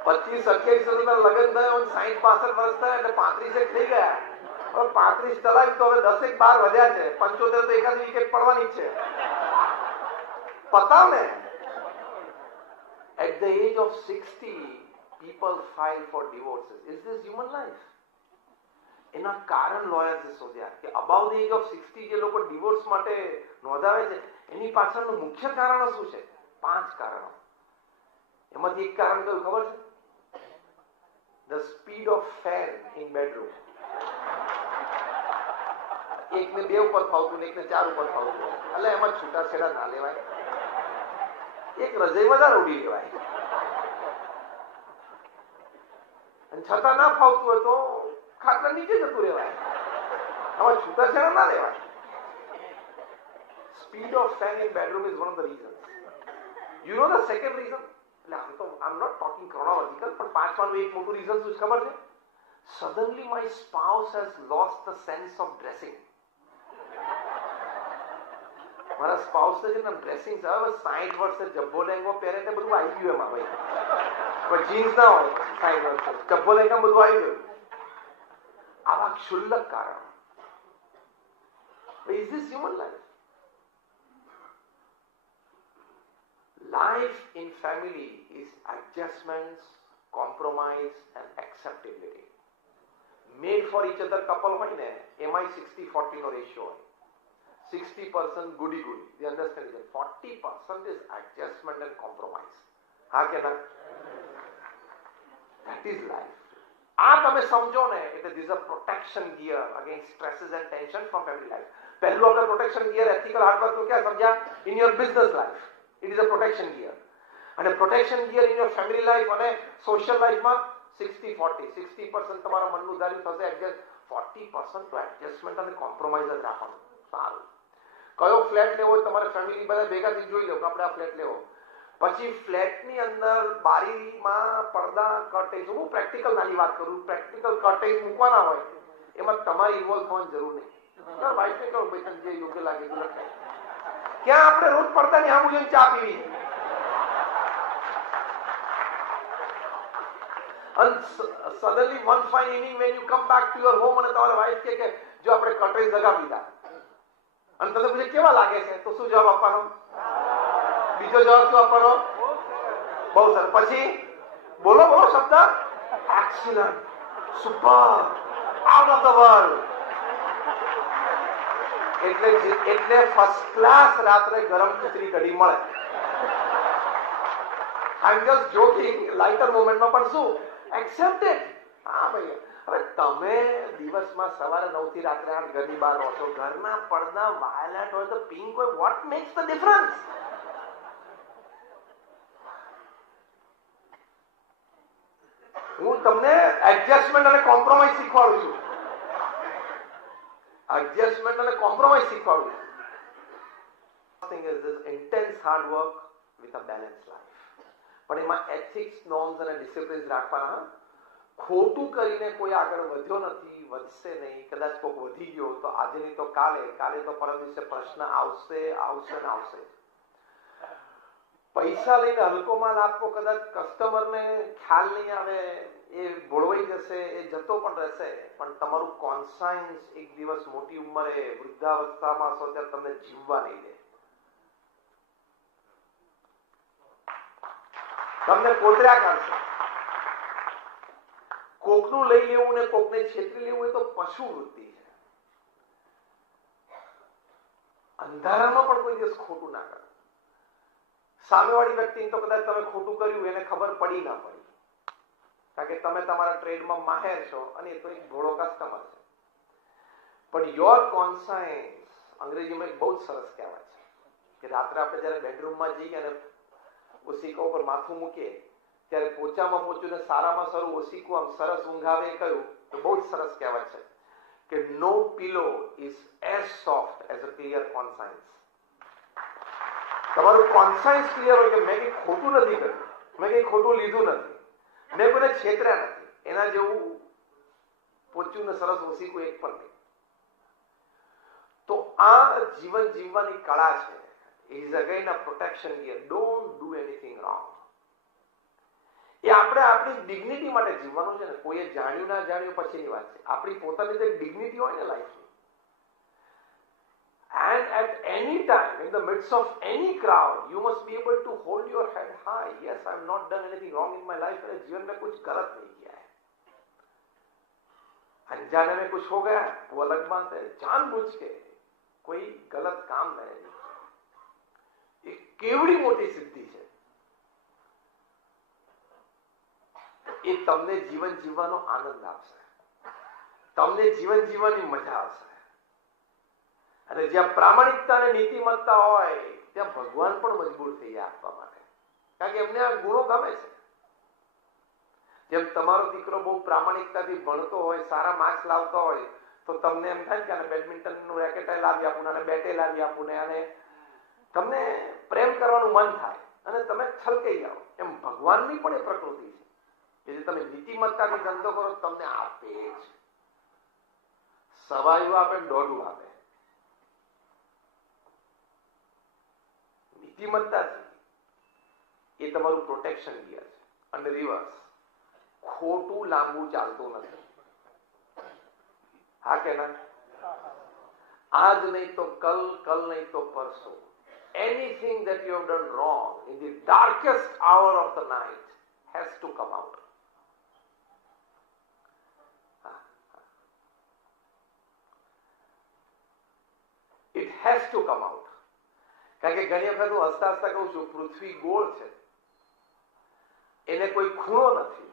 પચીસ 28 વર્ષ લગ્ન થયો, 60-65 વર્ષ થયા એટલે 35 થઈ ગયા. હવે 35 ચલાવી તો હવે 10-12 વધ્યા છે. 75 તો એકાદ વિકેટ પડવાની જ છે. પતાવ ને. At the age of 60, people file for divorces. Is this human life? એના કારણ લોયર્સે શોધ્યા કે અબાઉ ધ એજ ઓફ 60 જે લોકો ડિવોર્સ માટે નોંધાવે છે એની પાછળનું મુખ્ય કારણો શું છે? 5 કારણો. એમાંથી એક કારણ કયું ખબર છે? The speed of fan in bedroom. એકને 2 ઉપર ફાવતું ને એકને 4 ઉપર ફાવતું, એટલે એમાં છૂટાછેડા ના લેવાય. એક રજાઈ વધારે ઉડી લેવાય, અને છતાં ના ફાવતું હોય તો ખાટલા નીચે જતું રહેવાય. આમાં છૂટાછેડા ના લેવાય. Speed of fan in bedroom is one of the reasons. You know the second reason? I'm not talking chronological, but 5th એક મોટું reason શું છે ખબર છે? Suddenly my spouse has lost the sense of dressing. મારા spouse છે ને dressing છે, હવે 60 વર્ષે જબ્બો લેંગો પહેરે એટલે બધું આવી ગયું એમાં. ભાઈ હવે જીન્સ ના હોય, 60 વર્ષે જબ્બો લેંગા બધું આવી ગયું. આવા ક્ષુલ્લક કારણ. Is this human life? Life in family is adjustments, compromise and acceptability. Made for each other couple હોય ને એમાં 60-40 નો રેશિયો હોય. 60% goody goody, the understanding. 40% is adjustment and compromise. હા કે ના? That is life. આ તમે સમજો ને એટલે this is a protection gear against stresses and tension from family life. પહેલું આપણે protection gear ethical hard work નું ક્યાં સમજ્યા? In your business life it is a protection gear, અને protection gear in your family life અને social life માં 60-40. 60% તમારા મનનું ધાર્યું થશે adjust, 40% તો adjustment અને compromise જ રાખવાનું. સારું, કયો ફ્લેટ લેવો તમારે ફેમિલી બધા ભેગા થઈ જોઈ લો કે આપણે આ ફ્લેટ લેવો. પછી ફ્લેટની અંદર બારીમાં પડદા કર્ટેન્સ, હું પ્રેક્ટિકલ નાની વાત કરું, પ્રેક્ટિકલ કર્ટેન્સ મૂકવાના હોય એમાં તમારી ઇન્વોલ્વ થવાની જરૂર નહીં. વાઈફને કહું ભાઈ તને જે યોગ્ય લાગે એ લખાય. ક્યાં આપણે રોજ પડદાની આમ જઈને ચા PV? And suddenly one fine evening when you come back to your home અને તમારા વાઈફ કે જો આપણે કર્ટેન્સ લગાવી દીધા, અને તમે પૂછે કેવા લાગે છે, તો શું જવાબ આપવાનો? બીજો જવાબ શું આપવાનો? બહુ સરસ. પછી બોલો બોલો શબ્દ, excellent, super, out of the world. એટલે ફર્સ્ટ ક્લાસ રાત્રે ગરમ ખીચડી કઢી મળે. આઈ એમ જસ્ટ જોકિંગ, લાઇટર મોમેન્ટમાં પણ શું એક્સેપ્ટેડ. હા ભાઈ, હવે તમે દિવસમાં સવારે 9 થી રાત્રે 8 ઘરની બહાર રહો છો, ઘરના પડદા વાયલેટ હોય તો પિંક હોય, વોટ મેક્સ ધ ડિફરન્સ? હું તમને એડજસ્ટમેન્ટ અને કોમ્પ્રોમાઇઝ શીખવાડું છું. એડજસ્ટમેન્ટ અને કોમ્પ્રોમાઇઝ શીખવાડું છું. Thing is this intense hard work with a balanced life. પણ એમાં એથિક્સ, નોર્મ્સ અને ડિસિપ્લિન્સ રાખવાના. ખોટું કરીને કોઈ આગળ વધ્યો નથી, વધશે નહીં. કદાચ કોઈક વધી ગયો તો આજે નહીં તો કાલે, કાલે તો પરમ દિવસે પ્રશ્ન આવશે આવશે ને આવશે. પૈસા લઈને હલકો માલ આપવો, કદાચ કસ્ટમરને ખ્યાલ નહીં આવે, એ ભોળવાઈ જશે, એ જતો પણ રહેશે, પણ તમારું કોન્સાયન્સ એક દિવસ મોટી ઉંમરે વૃદ્ધાવસ્થામાં હશો ત્યારે તમને જીવવા નહીં દે. તમને કોતર્યા કરશે. કોકનું લઈ લેવું ને કોકને છેતરી લેવું એ તો પશુ વૃત્તિ છે. અંધારામાં પણ કોઈ દિવસ ખોટું ના કરે. સામેવાળી વ્યક્તિને તો કદાચ તમે ખોટું કર્યું એને ખબર પડી ના પડી, કારણ કે તમે તમારા ટ્રેડમાં માહેર છો અને એ તો એક ભોળો કસ્ટમર છે. પણ યોર કોન્સાયન્સ, અંગ્રેજીમાં એક બહુ જ સરસ કહેવાય છે કે રાત્રે આપણે જયારે બેડરૂમમાં જઈએ અને ઓશિકા ઉપર માથું મૂકીએ ત્યારે પોચામાં પોચું ને સારામાં સારું ઓશિકું આમ સરસ ઊંઘ આવે કહ્યું તો બહુ જ સરસ કહેવાય છે કે no pillow is as soft as a clear conscience. તમારું કોન્સાયન્સ ક્લિયર હોય કે મેં કંઈ ખોટું નથી કર્યું, મેં કંઈ ખોટું લીધું નથી, મેં કોઈને છેતર્યા નથી, એના જેવું પોચ્યું ને સરસ ઓશિકું એક પણ નહીં. તો આ જીવન જીવવાની કળા છે. is again a protection gear. Don't do anything wrong. એ આપણે આપણી ડિગ્નિટી માટે જીવવાનું છે ને. કોઈએ જાણ્યું ના જાણ્યું પછીની વાત છે. આપણી પોતાની જે ડિગ્નિટી હોય ને લાઈફની, and at any time, in the midst of any crowd, you must be able to hold your head high. Yes, I have not done anything wrong in my life. मेरे जीवन में कुछ गलत नहीं किया है. अनजाने में कुछ हो गया वो अलग बात है. जानबूझ के कोई गलत काम नहीं. ये केवड़ी मोटी सिद्धि है. એ તમને જીવન જીવવાનો આનંદ આપશે, તમને જીવન જીવવાની મજા આવશે. અને જ્યાં પ્રામાણિકતા અને નીતિમત્તા હોય ત્યાં ભગવાન પણ મજબૂર થઈ જાય આપવા માટે, કારણ કે એમને આ ગુણો ગમે છે. જેમ તમારો દીકરો બહુ પ્રામાણિકતાથી ભણતો હોય, સારા માર્ક્સ લાવતો હોય, તો તમને એમ થાય કે આને બેડમિન્ટનનું રેકેટ લાવી આપું, આને બેટે લાવી આપું, અને તમને પ્રેમ કરવાનું મન થાય અને તમે છલકાઈ જાઓ. એમ ભગવાનની પણ એ પ્રકૃતિ છે કે જે તમે નીતિમત્તાથી ધંધો કરો તમને આપે જ. સવાયું આપે, દોઢું આપે. નીતિમત્તાથી એ તમારું પ્રોટેક્શન ગિયર છે. અને રિવર્સ, ખોટું લાંબુ ચાલતું નથી. હા કે ના? આજ નહીં તો કલ, કલ નહીં તો પરસો. Anything that you have done wrong in the darkest hour of the night has to come out. It has to come out. કારણ કે ઘણી વખત હું હસતા હસતા કહું છું, પૃથ્વી ગોળ છે, એને કોઈ ખૂણો નથી,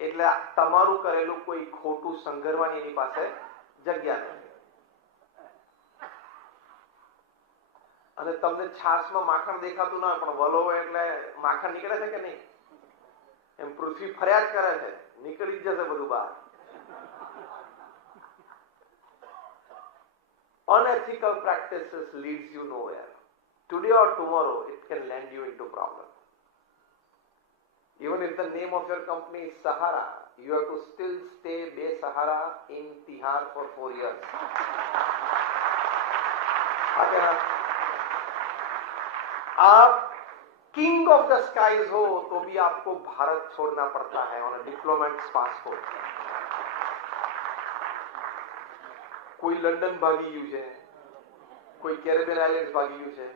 એટલે તમારું કરેલું કોઈ ખોટું સંઘરવાની એની પાસે જગ્યા નથી. અને તમને છાશમાં માખણ દેખાતું ના, પણ વલો એટલે માખણ નીકળે છે કે નહીં? એમ પૃથ્વી ફરિયાદ કરે છે, નીકળી જ જશે બધું બહાર. Unethical practices leads you nowhere. Today or tomorrow, it can land you into problem. Even if the name of your company is Sahara, you have to still stay Be-Sahara in Tihar for 4 years. Okay, आप king of the skies हो तो भी आपको भारत छोड़ना पड़ता है on a diplomats passport. કોઈ London ભાગી ગયું છે, કોઈ કેરેબિયન આઇલેન્ડ ભાગી ગયું છે.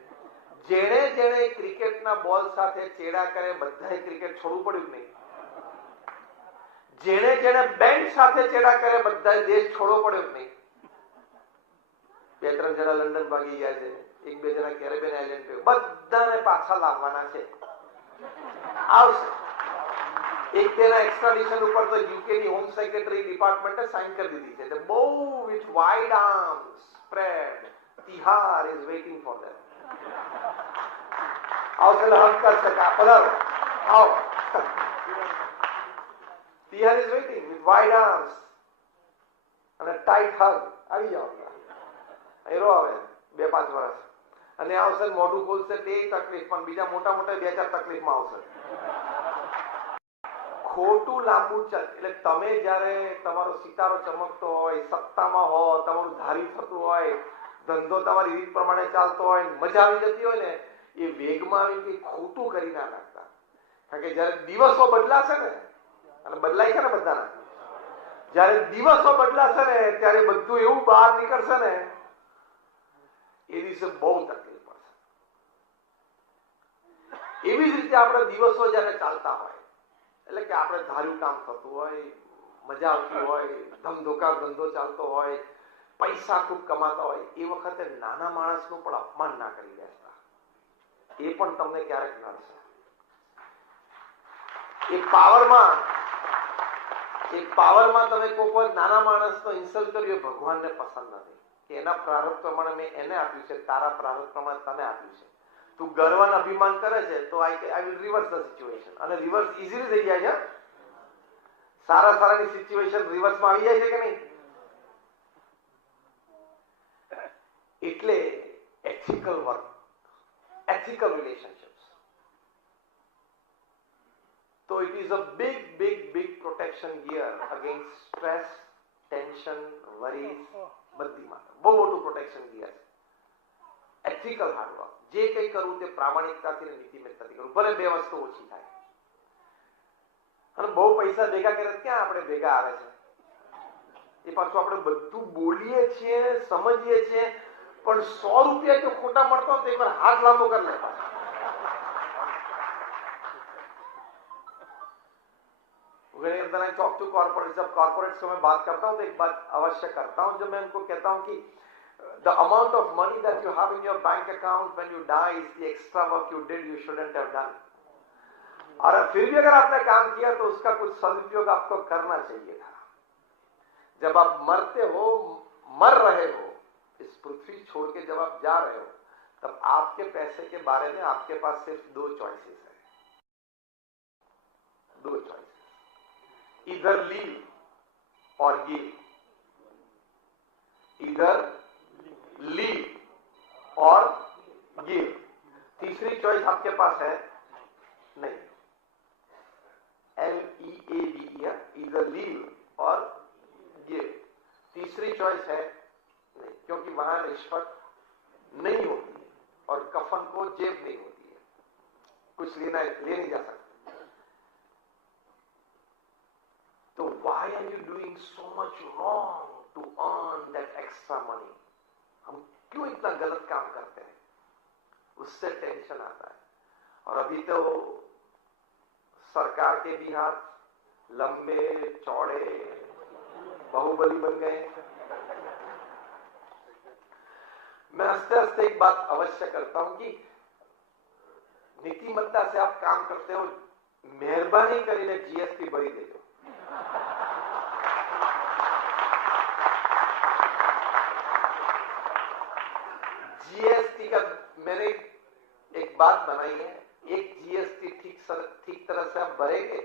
જેણે જેણે ક્રિકેટના બોલ સાથે ચેડા કરે બધાએ ક્રિકેટ છોડવું પડ્યું નહીં. જેણે જેણે બેન્ડ સાથે ચેડા કરે બધાએ દેશ છોડવો પડ્યો નહીં. 2-3 જણા લંડન ભાગી ગયા છે, 1-2 જણા કેરેબિયન આઇલેન્ડ ગયો, બધાને પાછા લાવવાના છે. આવશે. એક તેના એક્સ્ટ્રાડિશન ઉપર તો યુકેની હોમ સેક્રેટરી ડિપાર્ટમેન્ટે સાઇન કરી દીધી છે. બહુ with wide arms spread, Tihar is waiting for them. આવશે એટલે હક કરશે કે પધારો, આવો. Tihar is waiting with wide arms અને ટાઈટ હગ. આવી જાઓ. એરો આવે 2-5 વર્ષ અને આવશે, મોઢું ખોલશે તે તકલીફ, પણ બીજા મોટા મોટા 2-4 તકલીફમાં આવશે. ખોટું લાંબુ ચાલ. એટલે તમે જયારે તમારો સિતારો ચમકતો હોય, સત્તામાં હો, તમારું ધારી થતું હોય, ધંધો તમારી રીત પ્રમાણે ચાલતો હોય, મજા આવી જતી હોય ને, એ વેગમાં આવી કઈ ખોટું કરી ના નાખતા. કારણ કે જયારે દિવસો બદલાશે ને, અને બદલાય છે ને બધાના, જયારે દિવસો બદલાશે ને ત્યારે બધું એવું બહાર નીકળશે ને, એ દિવસે બહુ તકલીફ પડશે. એવી જ રીતે આપણે દિવસો જયારે ચાલતા હોય, એટલે કે આપણે ધાર્યું કામ થતું હોય, મજા આવતી હોય, ધમધોકાર ધંધો ચાલતો હોય, પૈસા ખૂબ કમાતા હોય, એ વખતે નાના માણસનું પણ અપમાન ના કરી બેસતા. એ પણ તમને ક્યારેક નડશે. એ પાવરમાં તમે કોઈ વાર નાના માણસનો ઇન્સલ્ટ કર્યો, ભગવાનને પસંદ નથી કે એના પ્રારબ્ધ પ્રમાણે મેં એને આપ્યું છે, તારા પ્રારબ્ધ પ્રમાણે તને આપ્યું છે. તું ગર્વ અને અભિમાન કરે છે તો I will reverse the situation. અને રિવર્સ ઇઝીલી થઈ જાય છે. સારાની સિચ્યુએશન રિવર્સમાં આવી જાય છે કે નહીં? એટલે એથિકલ વર્ક, એથિકલ રિલેશનશિપ્સ, તો it is a big protection gear against stress, tension, worries, બધી માટે બહુ મોટું પ્રોટેક્શન ગિયર છે. એથિકલ હાર્ડવર્ક, જે કંઈ કરવું તે પ્રામાણિકતાથી અને નીતિમત્તાથી કરવું, ભલે 2 વસ્તુ ઓછી થાય. અને બહુ પૈસા ભેગા કરે ક્યાં આપણે ભેગા આવે છે? એ પાછું આપણે બધું બોલીએ છીએ, સમજીએ છીએ, પણ 100 રૂપિયા જો ખોટા મળતો તો એકવાર હાથ લાંબો કરી લે. When I talk to corporates, जब corporates को मैं बात करता हूँ तो एक बात अवश्य करता हूँ, जब मैं उनको कहता हूँ कि the amount of money that you have in your bank account when you die is the extra work you did you shouldn't have done. और फिर भी अगर आपने काम किया तो उसका कुछ सदुपयोग आपको करना चाहिए था. जब आप मरते हो, मर रहे हो, इस पृथ्वी छोड़ के जब आप जा रहे हो, तब आपके पैसे के बारे में आपके पास सिर्फ 2 चॉइसेस है. 2 चॉइसेस, इधर लीव और गिव. इधर लीव और गिव. तीसरी चॉइस आपके पास है नहीं. LEAVE, इधर लीव और गिव. तीसरी चॉइस है नहीं, क्योंकि वहां रिश्वत नहीं होती है और कफन को जेब नहीं होती है, कुछ ले नहीं जा सकता. तो why are you doing so much wrong to earn that extra money? हम क्यों इतना गलत काम करते हैं? उससे टेंशन आता है. और अभी तो सरकार के भी हाथ लंबे चौड़े बाहुबली बन गए. मैं हंसते हंसते एक बात अवश्य करता हूं कि नीतिमत्ता से आप काम करते हो, मेहरबानी કરીને जीएसटी भरी देજો. जीएसटी का मैंने एक बात बनाई है, एक जीएसटी ठीक तरह से आप भरेंगे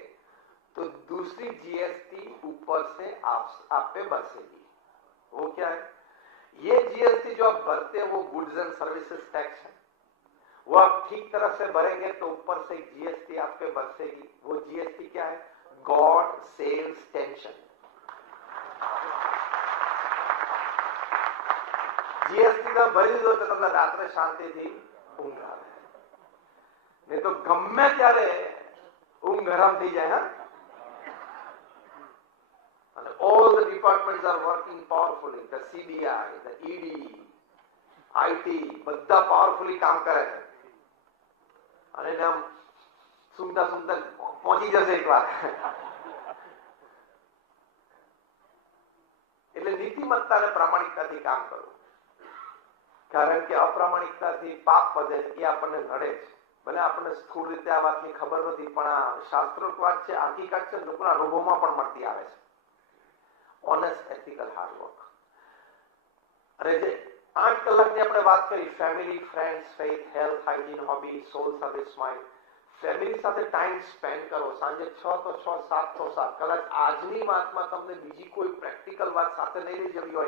तो दूसरी जीएसटी ऊपर से आप पे बरसेगी. वो क्या है? ये जीएसटी जो आप भरते हैं वो गुड्स एंड सर्विसेज टैक्स है. वो आप ठीक तरह से भरेंगे तो ऊपर से जीएसटी आप पे बरसेगी. वो जीएसटी क्या है? God saves tension. जीएसटी का भरी दो तो તમને રાત્રે શાંતિથી ઊંઘ આવે, નહીં તો ગમે ત્યારે ઊંઘ હરામ થઈ જાય. And all the departments are working powerfully. The CBI, the ED, IT, બધા powerfully કામ કરે છે. અને આમ સુંદર સુંદર પહોંચી જશે એકવાર. એટલે નીતિમત્તા અને પ્રામાણિકતાથી કામ કરવું. કારણ કે અપ્રામાણિકતાથી પાપ વધે એ આપણને નડે છે. ભલે આપણને સ્થૂળ રીતે આ વાતની ખબર નથી, પણ આ શાસ્ત્રોક્ત વાત છે, હકીકત છે, લોકોના અનુભવમાં પણ મળતી આવે છે. Honest, ethical, hard work. અને જે 8 કલાકની આપણે વાત કરી, family, friends, faith, health, hygiene, hobby, soul service, mind. Family સાથે ટાઈમ સ્પેન્ડ કરો. સાંજે 6 તો 6, 7 તો 7. કદાચ આજની વાતમાં તમને બીજી કોઈ પ્રેક્ટિકલ बात साथ नहीं ले जमी हो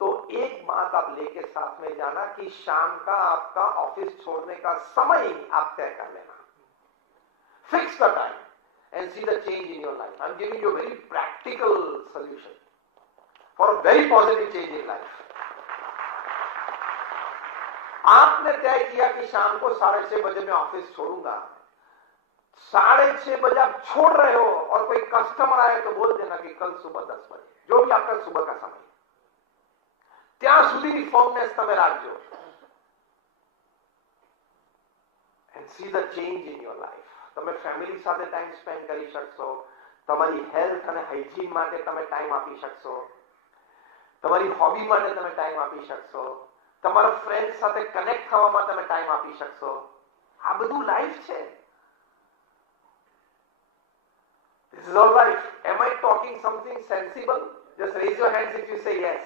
तो एक बात आप लेके साथ में जाना कि शाम का आपका ऑफिस छोड़ने का समय ही आप तय कर लेना. Fix the time and see the change in your life. I'm giving you a very practical solution for a very positive change in life. आपने तय किया कि शाम को 6:30 बजे मैं ऑफिस छोड़ूंगा. 6:30 बजे आप छोड़ रहे हो और कोई कस्टमर आए तो बोल देना कि कल सुबह 10 बजे, जो भी आपका सुबह का समय, ત્યાં સુધીની ફોર્મનેસ તમે રાખજો. And see the change in your life. તમે ફેમિલી સાથે ટાઈમ સ્પેન્ડ કરી શકશો. તમારી હેલ્થ અને હાઇજીન માટે તમે ટાઈમ આપી શકશો. તમારી હોબી માટે તમે ટાઈમ આપી શકશો. તમારા ફ્રેન્ડ સાથે કનેક્ટ થવામાં તમે ટાઈમ આપી શકશો. આ બધું લાઈફ છે. This is all life. Am I talking something sensible? Just raise your hands if you say yes.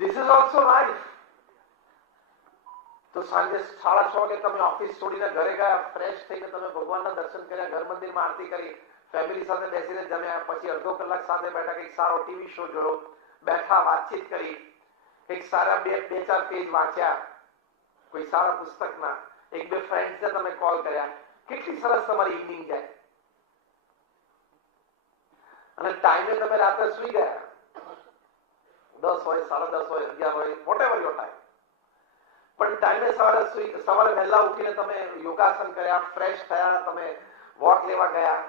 This is also life. તો સાંજે 6:30 વાગે તમે ઓફિસ છોડીને ઘરે ગયા, ફ્રેશ થઈને તમે ભગવાનના દર્શન કર્યા, ઘર મંદિરમાં આરતી કરી, ફેમિલી સાથે બેસીને જમ્યા, પછી અડધો કલાક સાથે બેઠા, કંઈક સારો ટીવી શો જોયો, બેઠા વાતચીત કરી, કંઈક સારા 2-4 પેજ વાંચ્યા કોઈ સારા પુસ્તકના, 1-2 ફ્રેન્ડ્સને તમે કોલ કર્યા. કેટલી સરસ તમારી ઇવનિંગ જાય. અને ટાઈમે તમે રાત્રે સુઈ ગયા, 10 હોય, 10:30 હોય, 11 હોય, વોટેવર યોર ટાઈમ. પણ ટાઈમે સવારે વહેલા ઉઠીને તમે યોગાસન કર્યા, ફ્રેશ થયા, તમે વોક લેવા ગયા,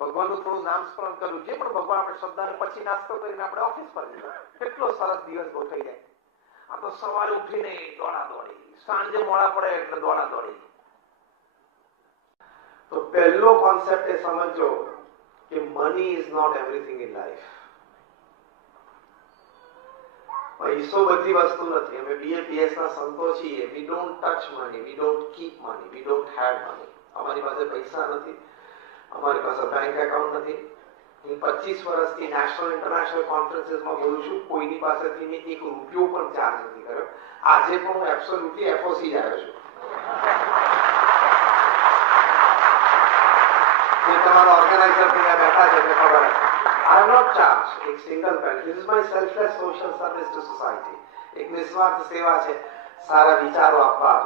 ભગવાનનું થોડું નામ સ્મરણ કર્યું, જે પણ ભગવાન આપણે શ્રદ્ધાને, પછી નાસ્તો કરીને આપણે ઓફિસ પર જઈએ. કેટલો સરસ દિવસ ગોઠવાઈ જાય. આ તો સવારે ઉઠીને દોડા દોડી, સાંજે મોડા પડે એટલે દોડા દોડી. તો પહેલો કોન્સેપ્ટ એ સમજો કે money is not everything in life. પૈસો બધી વસ્તુ નથી. અમે BAPS ના સંતો છીએ. We don't touch money, we don't keep money, we don't have money. અમારી પાસે પૈસા નથી, અમારી પાસે બેંક એકાઉન્ટ નથી. હું 25 વર્ષથી નેશનલ ઇન્ટરનેશનલ કોન્ફરન્સીસમાં બોલું છું. કોઈની પાસેથી મેં એક રૂપિયો પણ ચાર્જ નથી કર્યો. આજે પણ હું એબ્સોલ્યુટલી FOC જ આવ્યો છું. જે તમારા ઓર્ગેનાઇઝર ત્યાં બેઠા છે તે ખબર છે. I am not charged a single penny. This is my selfless social service to society. એક નિસ્વાર્થ સેવા છે. સારા વિચારો આપવા,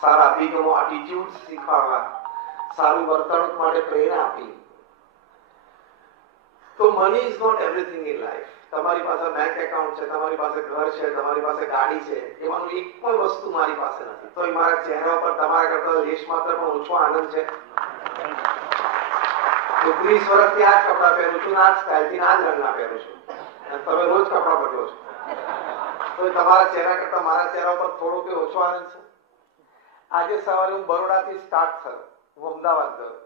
સારા અભિગમો, એટીટ્યુડ શીખવાડવા, સારું વર્તણૂક માટે પ્રેરણા આપી. તો money is not everything in life. તમારી પાસે બેંક એકાઉન્ટ છે, તમારી પાસે ઘર છે, તમારી પાસે ગાડી છે, એમાંનું એક પણ વસ્તુ મારી પાસે નથી. તો મારા ચહેરા પર તમારા કરતા લેશ માત્ર પણ ઓછો આનંદ છે. 30 વર્ષથી આ જ કપડા પહેરું છું, આ જ સ્ટાઇલથી આ જ રંગના પહેરું છું, અને તમે રોજ કપડા બદલો છો. તો તમારા ચહેરા કરતા મારા ચહેરા પર થોડો કે ઓછો આનંદ છે. આજે સવારે હું બરોડાથી સ્ટાર્ટ થયો, હું અમદાવાદ ગયો.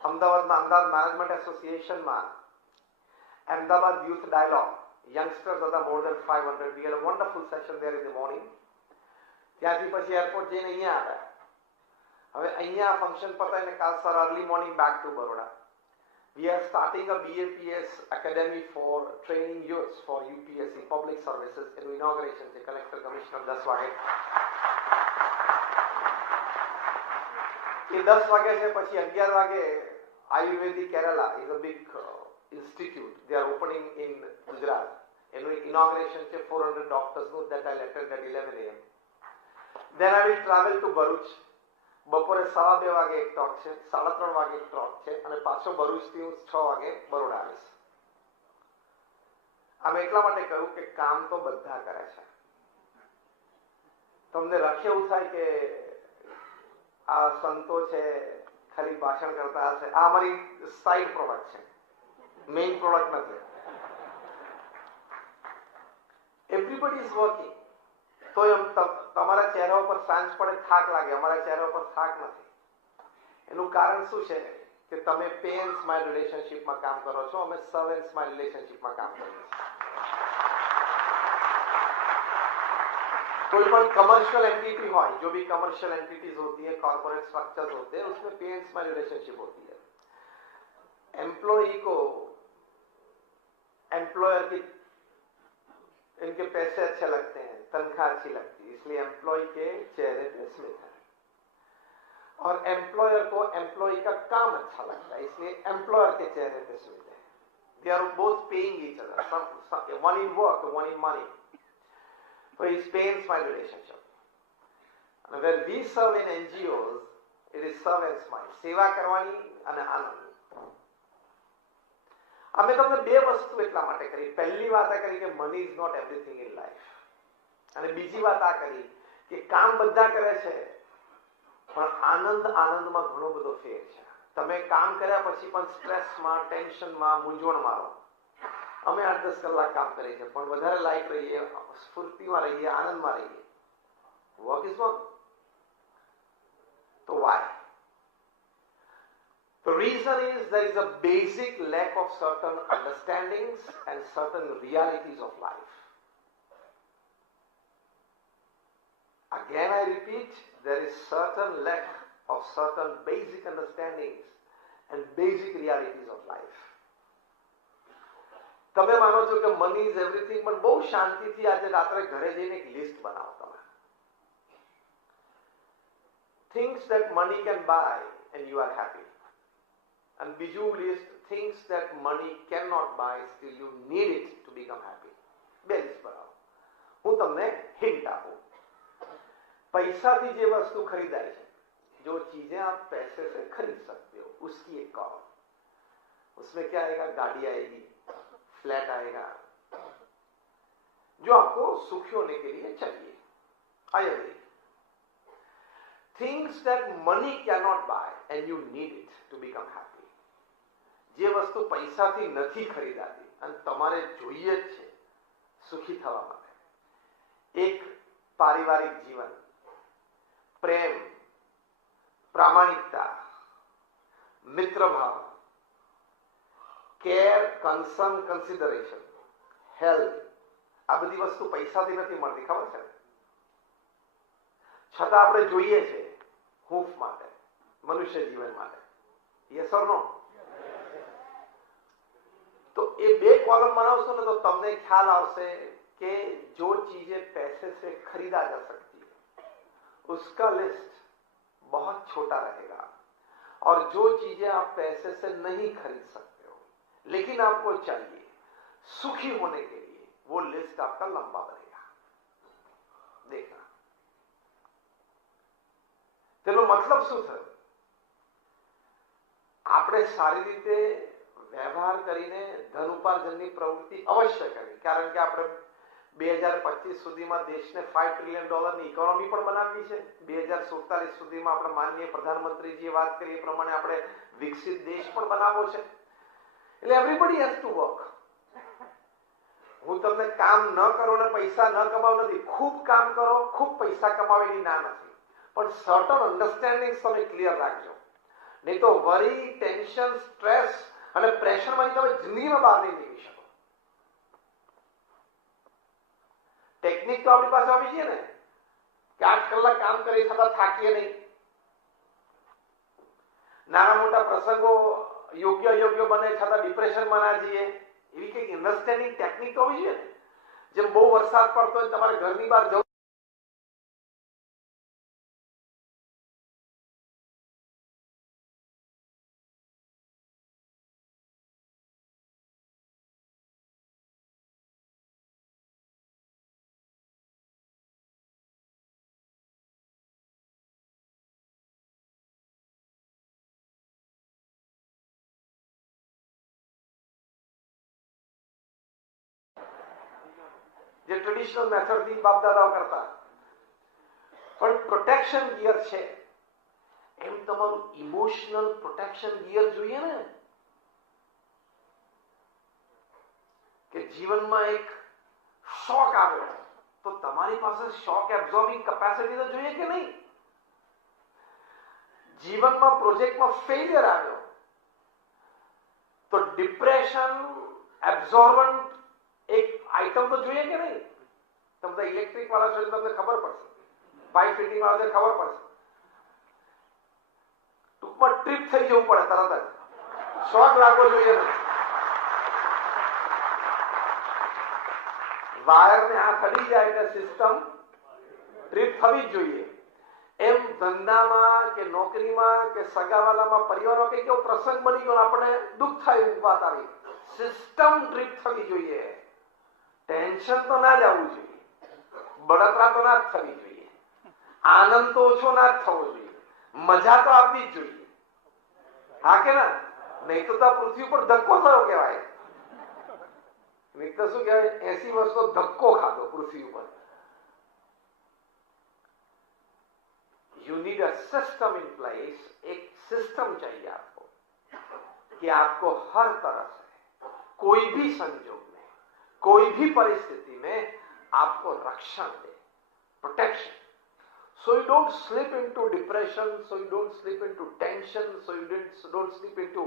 અમદાવાદમાં અમદાવાદ મેનેજમેન્ટ એસોસિએશનમાં Ahmedabad Youth Dialogue, youngsters હતા more than 500. We had a wonderful session there in the morning. ત્યાંથી પછી એરપોર્ટ જઈને અહીંયા આવ્યા. હવે અહીંયા ફંક્શન પતાવીને કાલ sir early morning back to Baroda. We are starting a BAPS academy for training youths for UPSC public services. એનું inauguration છે કલેક્ટર કમિશનર 10 વાગે. એ 10 વાગે છે. પછી 11 વાગે આયુર્વેદિક Kerala is a big institute. They are opening in Gujarat. એનું inauguration છે 400 ડોક્ટર્સનું. that I'll attend at 11 AM. Then I will travel to Bharuch. બપોરે 2:15 વાગે એક ટોક છે, 3:30 વાગે એક ટોક છે, અને પાછો ભરૂચથી હું 6 વાગે બરોડા આવીશ. આમ એટલા માટે કહ્યું કે કામ તો બધા કરે છે. તમને રખે એવું થાય કે આ સંતો છે ખાલી ભાષણ કરતા હશે. આ અમારી સાઈડ પ્રોડક્ટ છે, મેઇન પ્રોડક્ટ નથી. Everybody is working. તો તમારા ચહેરા ઉપર સાંજ પડે થાક લાગે, અમારા ચહેરા ઉપર થાક નથી. એનું કારણ શું છે કે તમે પે એન્ડ સ્માઇલ રિલેશનશિપમાં કામ કરો છો, અમે સર્વ એન્ડ સ્માઇલ રિલેશનશિપમાં કામ કરીએ છીએ. कोई पण कमर्शियल एंटिटी हो, जो भी कमर्शियल एंटिटीज होती है, कॉर्पोरेट स्ट्रक्चर्स होते हैं, उसमें पे एंड स्माइल रिलेशनशिप होती है. एम्प्लॉई को एम्प्लॉयर की इनके पैसे अच्छे लगते हैं, तनख्वाह अच्छी लगती है, इसलिए एम्प्लॉय के चेहरे पे स्मित है. और एम्प्लॉयर को एम्प्लॉय का काम अच्छा लगता है, इसलिए एम्प्लॉयर के चेहरे पे स्मित है. They are both paying each other, one in work, one in money. So it's pay and smile relationship. And when we serve in NGOs, it is serve and smile. સેવા કરવાની અને આનંદ. અમે તમને બે વસ્તુ એટલા માટે કરી. પહેલી વાત આ કરી કે money is not everything in life. અને બીજી વાત આ કરી કે કામ બધા કરે છે, પણ આનંદમાં ઘણો બધો ફેર છે. તમે કામ કર્યા પછી પણ સ્ટ્રેસમાં, ટેન્શનમાં, મૂંઝવણમાં રહો. અમે 8-10 કલાક કામ કરીએ છીએ, પણ વધારે લાઈક રહીએ, સ્ફૂર્તિમાં રહીએ, આનંદમાં રહીએ. Work is work. તો Y? The reason is there is a basic lack of certain understandings and certain realities of life. Again I repeat, there is certain lack of certain basic understandings and basic realities of life. તમે માનો છો કે money is everything, પણ બહુ શાંતિથી આજે રાત્રે ઘરે જઈને એક લિસ્ટ બનાવો તમે. Things that money can buy and you are happy. અને બીજું list things that money can not buy still you need it to become happy. બે લિસ્ટ બનાવો. હું તમને હિન્ટ આપું. पैसाથી જે વસ્તુ खरीदाई है, जो चीजें आप पैसे से खरीद सकते हो, उसकी एक कॉलम. उसमें क्या आएगा? गाड़ी आएगी, फ्लैट आएगा, जो आपको सुखी होने के लिए चाहिए. I agree. Things that money can not buy and you need it to become happy. જે વસ્તુ પૈસાથી નથી ખરીદાતી અને તમારે જોઈએ જ છે સુખી થવા માટે, એક પારિવારિક જીવન, પ્રેમ, પ્રામાણિકતા, મિત્રભાવ, કેર, કન્સર્ન, કન્સિડરેશન, હેલ્થ, આ બધી વસ્તુ પૈસાથી નથી મળતી, ખબર છે? છતાં આપણે જોઈએ છે હૂંફ માટે, મનુષ્ય જીવન માટે. યસ ઓર નો? तो ये बे कॉलम बनाओ ना तो तमने ख्याल आवશે कि जो चीजें पैसे से खरीदा जा सकती है उसका लिस्ट बहुत छोटा रहेगा, और जो चीजें आप पैसे से नहीं खरीद सकते हो लेकिन आपको चाहिए सुखी होने के लिए, वो लिस्ट आपका लंबा बनेगा. देखना તેનો મતલબ શું થયો? આપણે સારી રીતે વ્યવહાર કરીને ધન ઉપાર્જનની પ્રવૃત્તિ અવશ્ય કરવી, કારણ કે આપણે 2025 સુધીમાં દેશને $5 ટ્રિલિયન ઇકોનોમી પણ બનાવવી છે. 2047 સુધીમાં આપણે માનનીય પ્રધાનમંત્રીજીએ વાત કરી એ પ્રમાણે આપણે વિકસિત દેશ પણ બનાવવો છે. એટલે એવરીબડી હેઝ ટુ વર્ક. હું તમને કામ ન કરો ને પૈસા ન કમાવ નથી, ખૂબ કામ કરો, ખૂબ પૈસા કમાવ એની ના નથી, પણ સર્ટન અન્ડરસ્ટેન્ડિંગ તમે ક્લિયર રાખજો, નહીં તો વરી, ટેન્શન, સ્ટ્રેસ અને પ્રેશરમાંથી તમે જિંદગીમાં બહાર નહીં નીકળી શકો. ટેકનિક તો આપણી પાસે આવી છે ને કે 8 કલાક કામ કરી છતાં થાકીએ નહીં. નાના મોટા પ્રસંગો યોગ્ય અયોગ્ય બને છતાં ડિપ્રેશનમાં ના જઈએ, એવી કંઈક અન્ડરસ્ટેન્ડિંગ ટેકનિક તો આવી છે ને. જેમ બહુ વરસાદ પડતો હોય તમારે ઘરની બહાર જવું, જે ટ્રેડિશનલ મેથડથી બાપ દાદાઓ કરતા, પણ પ્રોટેક્શન ગિયર છે. એમ તમારું ઇમોશનલ પ્રોટેક્શન ગિયર જોઈએ ને, કે જીવનમાં એક શોક આવ્યો તો તમારી પાસે શોક એબ્ઝોર્બિંગ કેપેસિટી તો જોઈએ કે નહીં? જીવનમાં પ્રોજેક્ટમાં ફેલિયર આવ્યો તો ડિપ્રેશન એબ્ઝોર્બન્ટ એક આઈટમ તો જોઈએ કે નહીં? તમને ઇલેક્ટ્રિક વાળા છો તમને ખબર પડશે, પાઇપ ફિટિંગ વાળા ખબર પડશે. ટૂંકમાં ટ્રીપ થઈ જવું પડે તરત જ, શોક લાગવો જોઈએ નહીં. વાયરને હાથ અડી જાય એટલે સિસ્ટમ ટ્રીપ થવી જ જોઈએ. એમ ધંધામાં કે નોકરીમાં કે સગાવાલામાં પરિવારમાં કઈ કેવો પ્રસંગ બની ગયો આપણે દુઃખ થાય, વાત આવી, સિસ્ટમ ટ્રીપ થવી જોઈએ. ટેન્શન તો ના જ આવવું જોઈએ, બળતરા તો ના જ થવી જોઈએ, આનંદ તો ઓછો ના જ થવો જોઈએ, મજા તો આવવી જ જોઈએ. હા કે ના? નહીં તો પૃથ્વી ઉપર ધક્કો થયો કહેવાય. નહીં તો શું કહેવાય, 80 વર્ષનો ધક્કો ખાધો પૃથ્વી ઉપર. You need a system in place. एक सिस्टम चाहिए आपको कि आपको हर तरह से कोई भी संजोग में, कोई भी परिस्थिति में आपको रक्षण दे, protection. So you don't slip into depression, so you don't slip into tension, so you don't slip into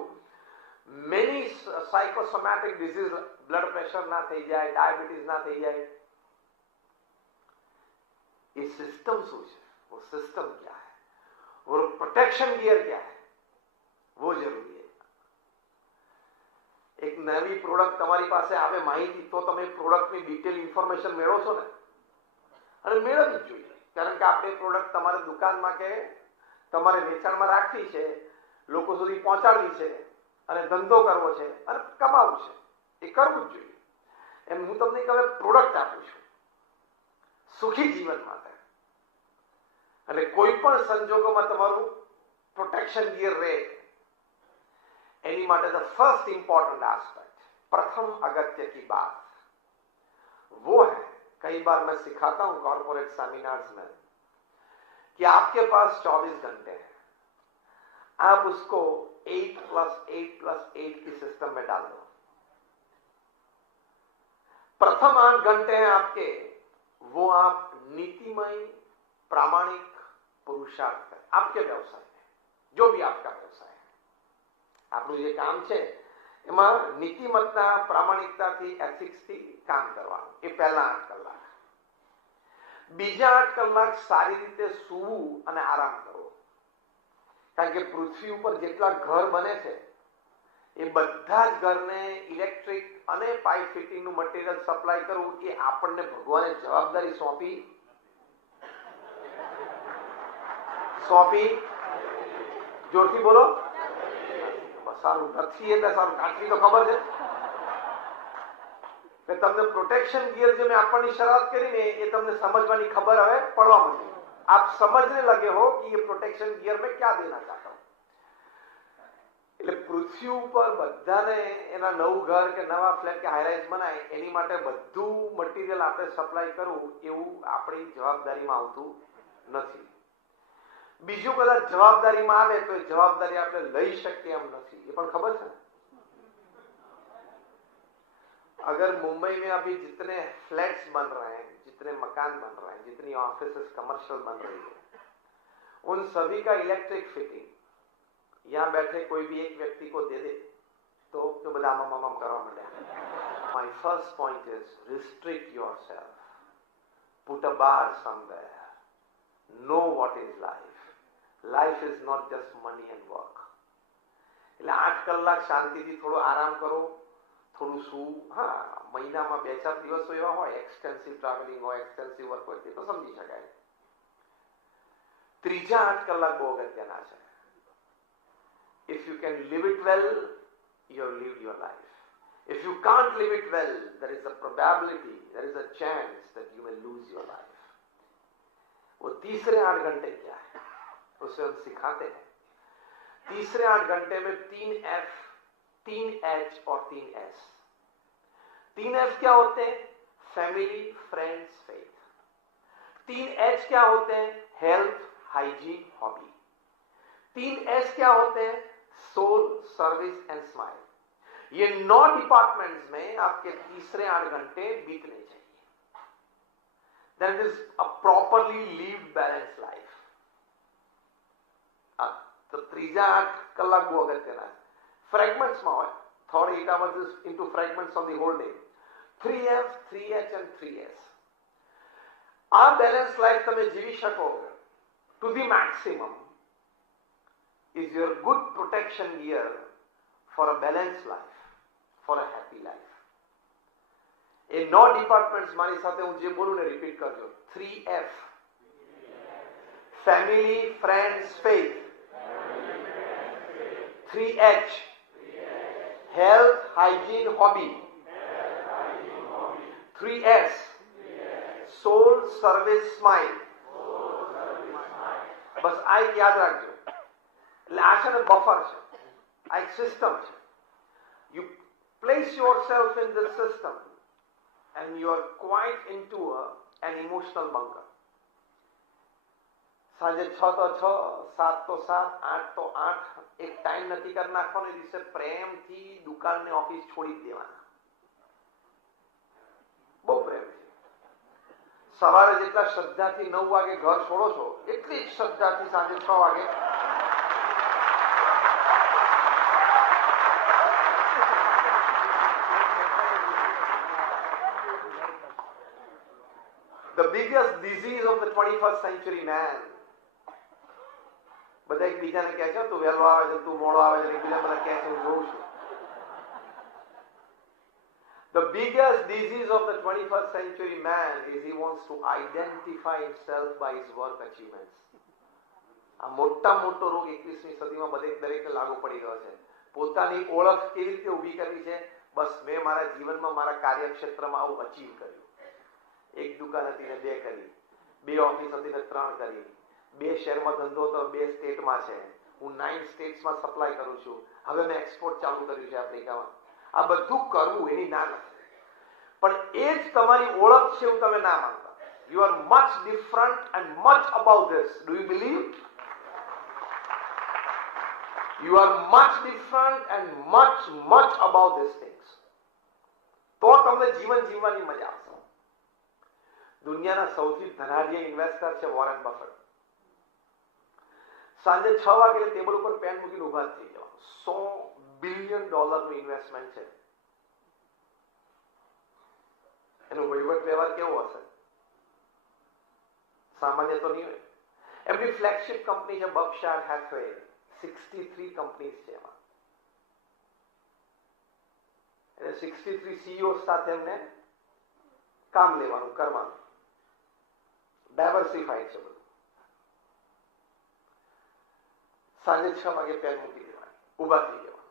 many psychosomatic disease. blood pressure ना થઈ જાય, diabetes ना થઈ જાય. ये सिस्टम શું છે, वो सिस्टम क्या है, वो प्रोटेक्शन गियर क्या है, वो जरूरी है. એક નવી પ્રોડક્ટ તમારી પાસે આવે માહિતી તો તમે પ્રોડક્ટની ડિટેલ ઇન્ફોર્મેશન મેળવો છો ને, અને મેળવવી જ જોઈએ. કારણ કે આપણે પ્રોડક્ટ તમારી દુકાનમાં કે તમારે વેચાણમાં રાખવી છે, લોકો સુધી પહોંચાડવી છે, અને ધંધો કરવો છે અને કમાવું છે, એ કરવું જ જોઈએ. એમ હું તમને હવે પ્રોડક્ટ આપું છું સુખી જીવન માટે, અને કોઈ પણ સંજોગોમાં તમારું પ્રોટેક્શન ગિયર રહે. एनी माटे द फर्स्ट इंपॉर्टेंट एस्पेक्ट, प्रथम अगत्य की बात वो है, कई बार मैं सिखाता हूं कॉर्पोरेट सेमिनार्स में, कि आपके पास 24 घंटे हैं, आप उसको 8+8+8 की सिस्टम में डाल दो. प्रथम 8 घंटे हैं आपके वो आप नीतिमय प्रामाणिक पुरुषार्थ करें आपके व्यवसाय में, जो भी आपका व्यवसाय है, આપણું જે કામ છે એમાં નીતિમત્તા પ્રામાણિકતાથી એથિક્સથી કામ કરવાનું, એ પહેલા 8 કલાક. બીજા 8 કલાક સારી રીતે સૂવું અને આરામ કરવો. કારણ કે પૃથ્વી ઉપર જેટલા ઘર બને છે એ બધા જ ઘરને ઇલેક્ટ્રિક અને પાઇપ ફિટિંગનું મટીરિયલ સપ્લાય કરવું એ આપણને ભગવાને જવાબદારી સોંપી જોરથી બોલો. સારું નથી એટલે સારું, આટલી તો ખબર છે કે તમને પ્રોટેક્શન ગિયર જે મેં આપવાની શરૂઆત કરી ને એ તમને સમજવાની ખબર હવે પડવા માંડી. आप समझने लगे हो कि ये प्रोटेक्शन गियर में क्या देना चाहता हूं. એટલે પૃથ્વી ઉપર બધાને એના નવું ઘર કે નવા ફ્લેટ કે હાઈરાઇઝ બનાય એની માટે બધું મટીરિયલ આપણે સપ્લાય કરવું એવું આપણી જવાબદારીમાં આવતું નથી. બીજું કદાચ જવાબદારીમાં આવે તો એ જવાબદારી આપણે લઈ શકીએ એમ નથી, એ પણ ખબર છે. अगर मुंबई में अभी जितने फ्लैट्स बन रहे हैं, जितने मकान बन रहे हैं, जितनी ऑफिसेस कमर्शियल बन रही है, उन सभी का इलेक्ट्रिक फिटिंग यहाँ बैठे कोई भी एक व्यक्ति को दे दे तो बड़ा मम करवा માંડે. My first point is restrict yourself, put a bar somewhere, know what is life. Life is not just money and work. એટલે 8 કલાક શાંતિથી થોડો આરામ કરો, થોડું શું. હા, મહિનામાં 2-4 દિવસો એવા હોય, એક્સટેન્સિવ ટ્રાવેલિંગ હોય, એક્સટેન્સિવ વર્ક હોય, તે તો સમજી શકાય. ત્રીજા 8 કલાક બહુ અગત્યના છે. If you can live it well, you have lived your life. If you can't live it well, there is a probability, there is a chance that you may lose your life. वो तीसरे 8 घंटे क्या है उसे हम सिखाते हैं. तीसरे 8 घंटे में 3 F, 3 H और 3 S. 3 F क्या होते हैं? Family, friends, faith. 3 H क्या होते हैं? Health, hygiene, hobby. 3 S क्या होते हैं? Soul, service and smile. ये 9 डिपार्टमेंट्स में आपके तीसरे 8 घंटे बीतने चाहिए. That is a properly lived balanced life. तो ત્રીજા 8 કલાક બહુ અગત્યના છે. ફ્રેગમેન્ટ્સમાં હોય, third 8 hours is into fragments of the whole day. 3F, 3H and 3S. આ બેલેન્સ લાઈફ તમે જીવી શકો to the maximum is your good protection gear for a balanced life, for a happy life. A 9 departments મારી સાથે હું જે બોલું ને રિપીટ કરજો. 3F, family, friends, faith. 3H, health, hygiene, hobby. 3S, soul, service, smile. બસ આ એક યાદ રાખજો. એટલે આ છે ને બફર છે, આ એક સિસ્ટમ છે. You place yourself in this system and you are quite into an emotional bunker. સાંજે 6 તો 6, 7 તો 7, 8 તો 8. એક ટાઈમ નક્કી કરી નાખવાનો, એ દિવસે પ્રેમથી દુકાન ને ઓફિસ છોડી દેવાના. બહુ પ્રેમથી. સવારે જેટલા શ્રદ્ધાથી 9 વાગે ઘર છોડો છો એટલી જ શ્રદ્ધાથી સાંજે 6 વાગે The biggest disease of the 21st century man. બધા એકબીજાને કહે છે તું વહેલો આવે છે, તું મોડો આવે છે, એકબીજા મને કહે છે, હું જોઉં છું. The biggest disease of the 21st century man is he wants to identify himself by his work achievements. આ મોટો રોગ 21મી સદીમાં દરેકને લાગુ પડી રહ્યો છે. પોતાની ઓળખ કેવી રીતે ઊભી કરવી છે? બસ મેં મારા જીવનમાં મારા કાર્યક્ષેત્રમાં આવું અચીવ કર્યું. 1 દુકાન હતી ને 2 કરી, 2 ઓફિસ હતી ને 3 કરી, 2 શહેરમાં ધંધો તો 2 સ્ટેટમાં છે, હું 9 સ્ટેટ્સમાં સપ્લાય કરું છું, હવે મેં એક્સપોર્ટ ચાલુ કર્યું છે આફ્રિકામાં. આ બધું કરવું એની ના નથી, પણ એ જ તમારી ઓળખ છે એવું તમે ના માનતા. You are much different and much above this. Do you believe? You are much different and much above these things. તો તમને જીવન જીવવાની મજા આવશે. દુનિયાના સૌથી ધનાઢ્ય ઇન્વેસ્ટર છે વોરેન બફેટ. સાંજે 6 વાગે ટેબલ ઉપર પેન મૂકીને ઉભા થઈ જવાનું. $100 બિલિયન નું ઇન્વેસ્ટમેન્ટ છે. એનો વહીવટ વ્યવહાર કેવો હશે? સામાન્ય તો નહીં હોય. એમની ફ્લેગશિપ કંપની છે બર્કશાયર હેથવે. 63 કંપનીઝ છે એમાં. એટલે 63 સીઈઓ સાથે એમને કામ લેવાનું, કરવાનું. ડાયવર્સિફાઈડ છે બધું. સાંજે 6 વાગે પેન મૂકી દેવાની, ઉભા થઈ જવાનું.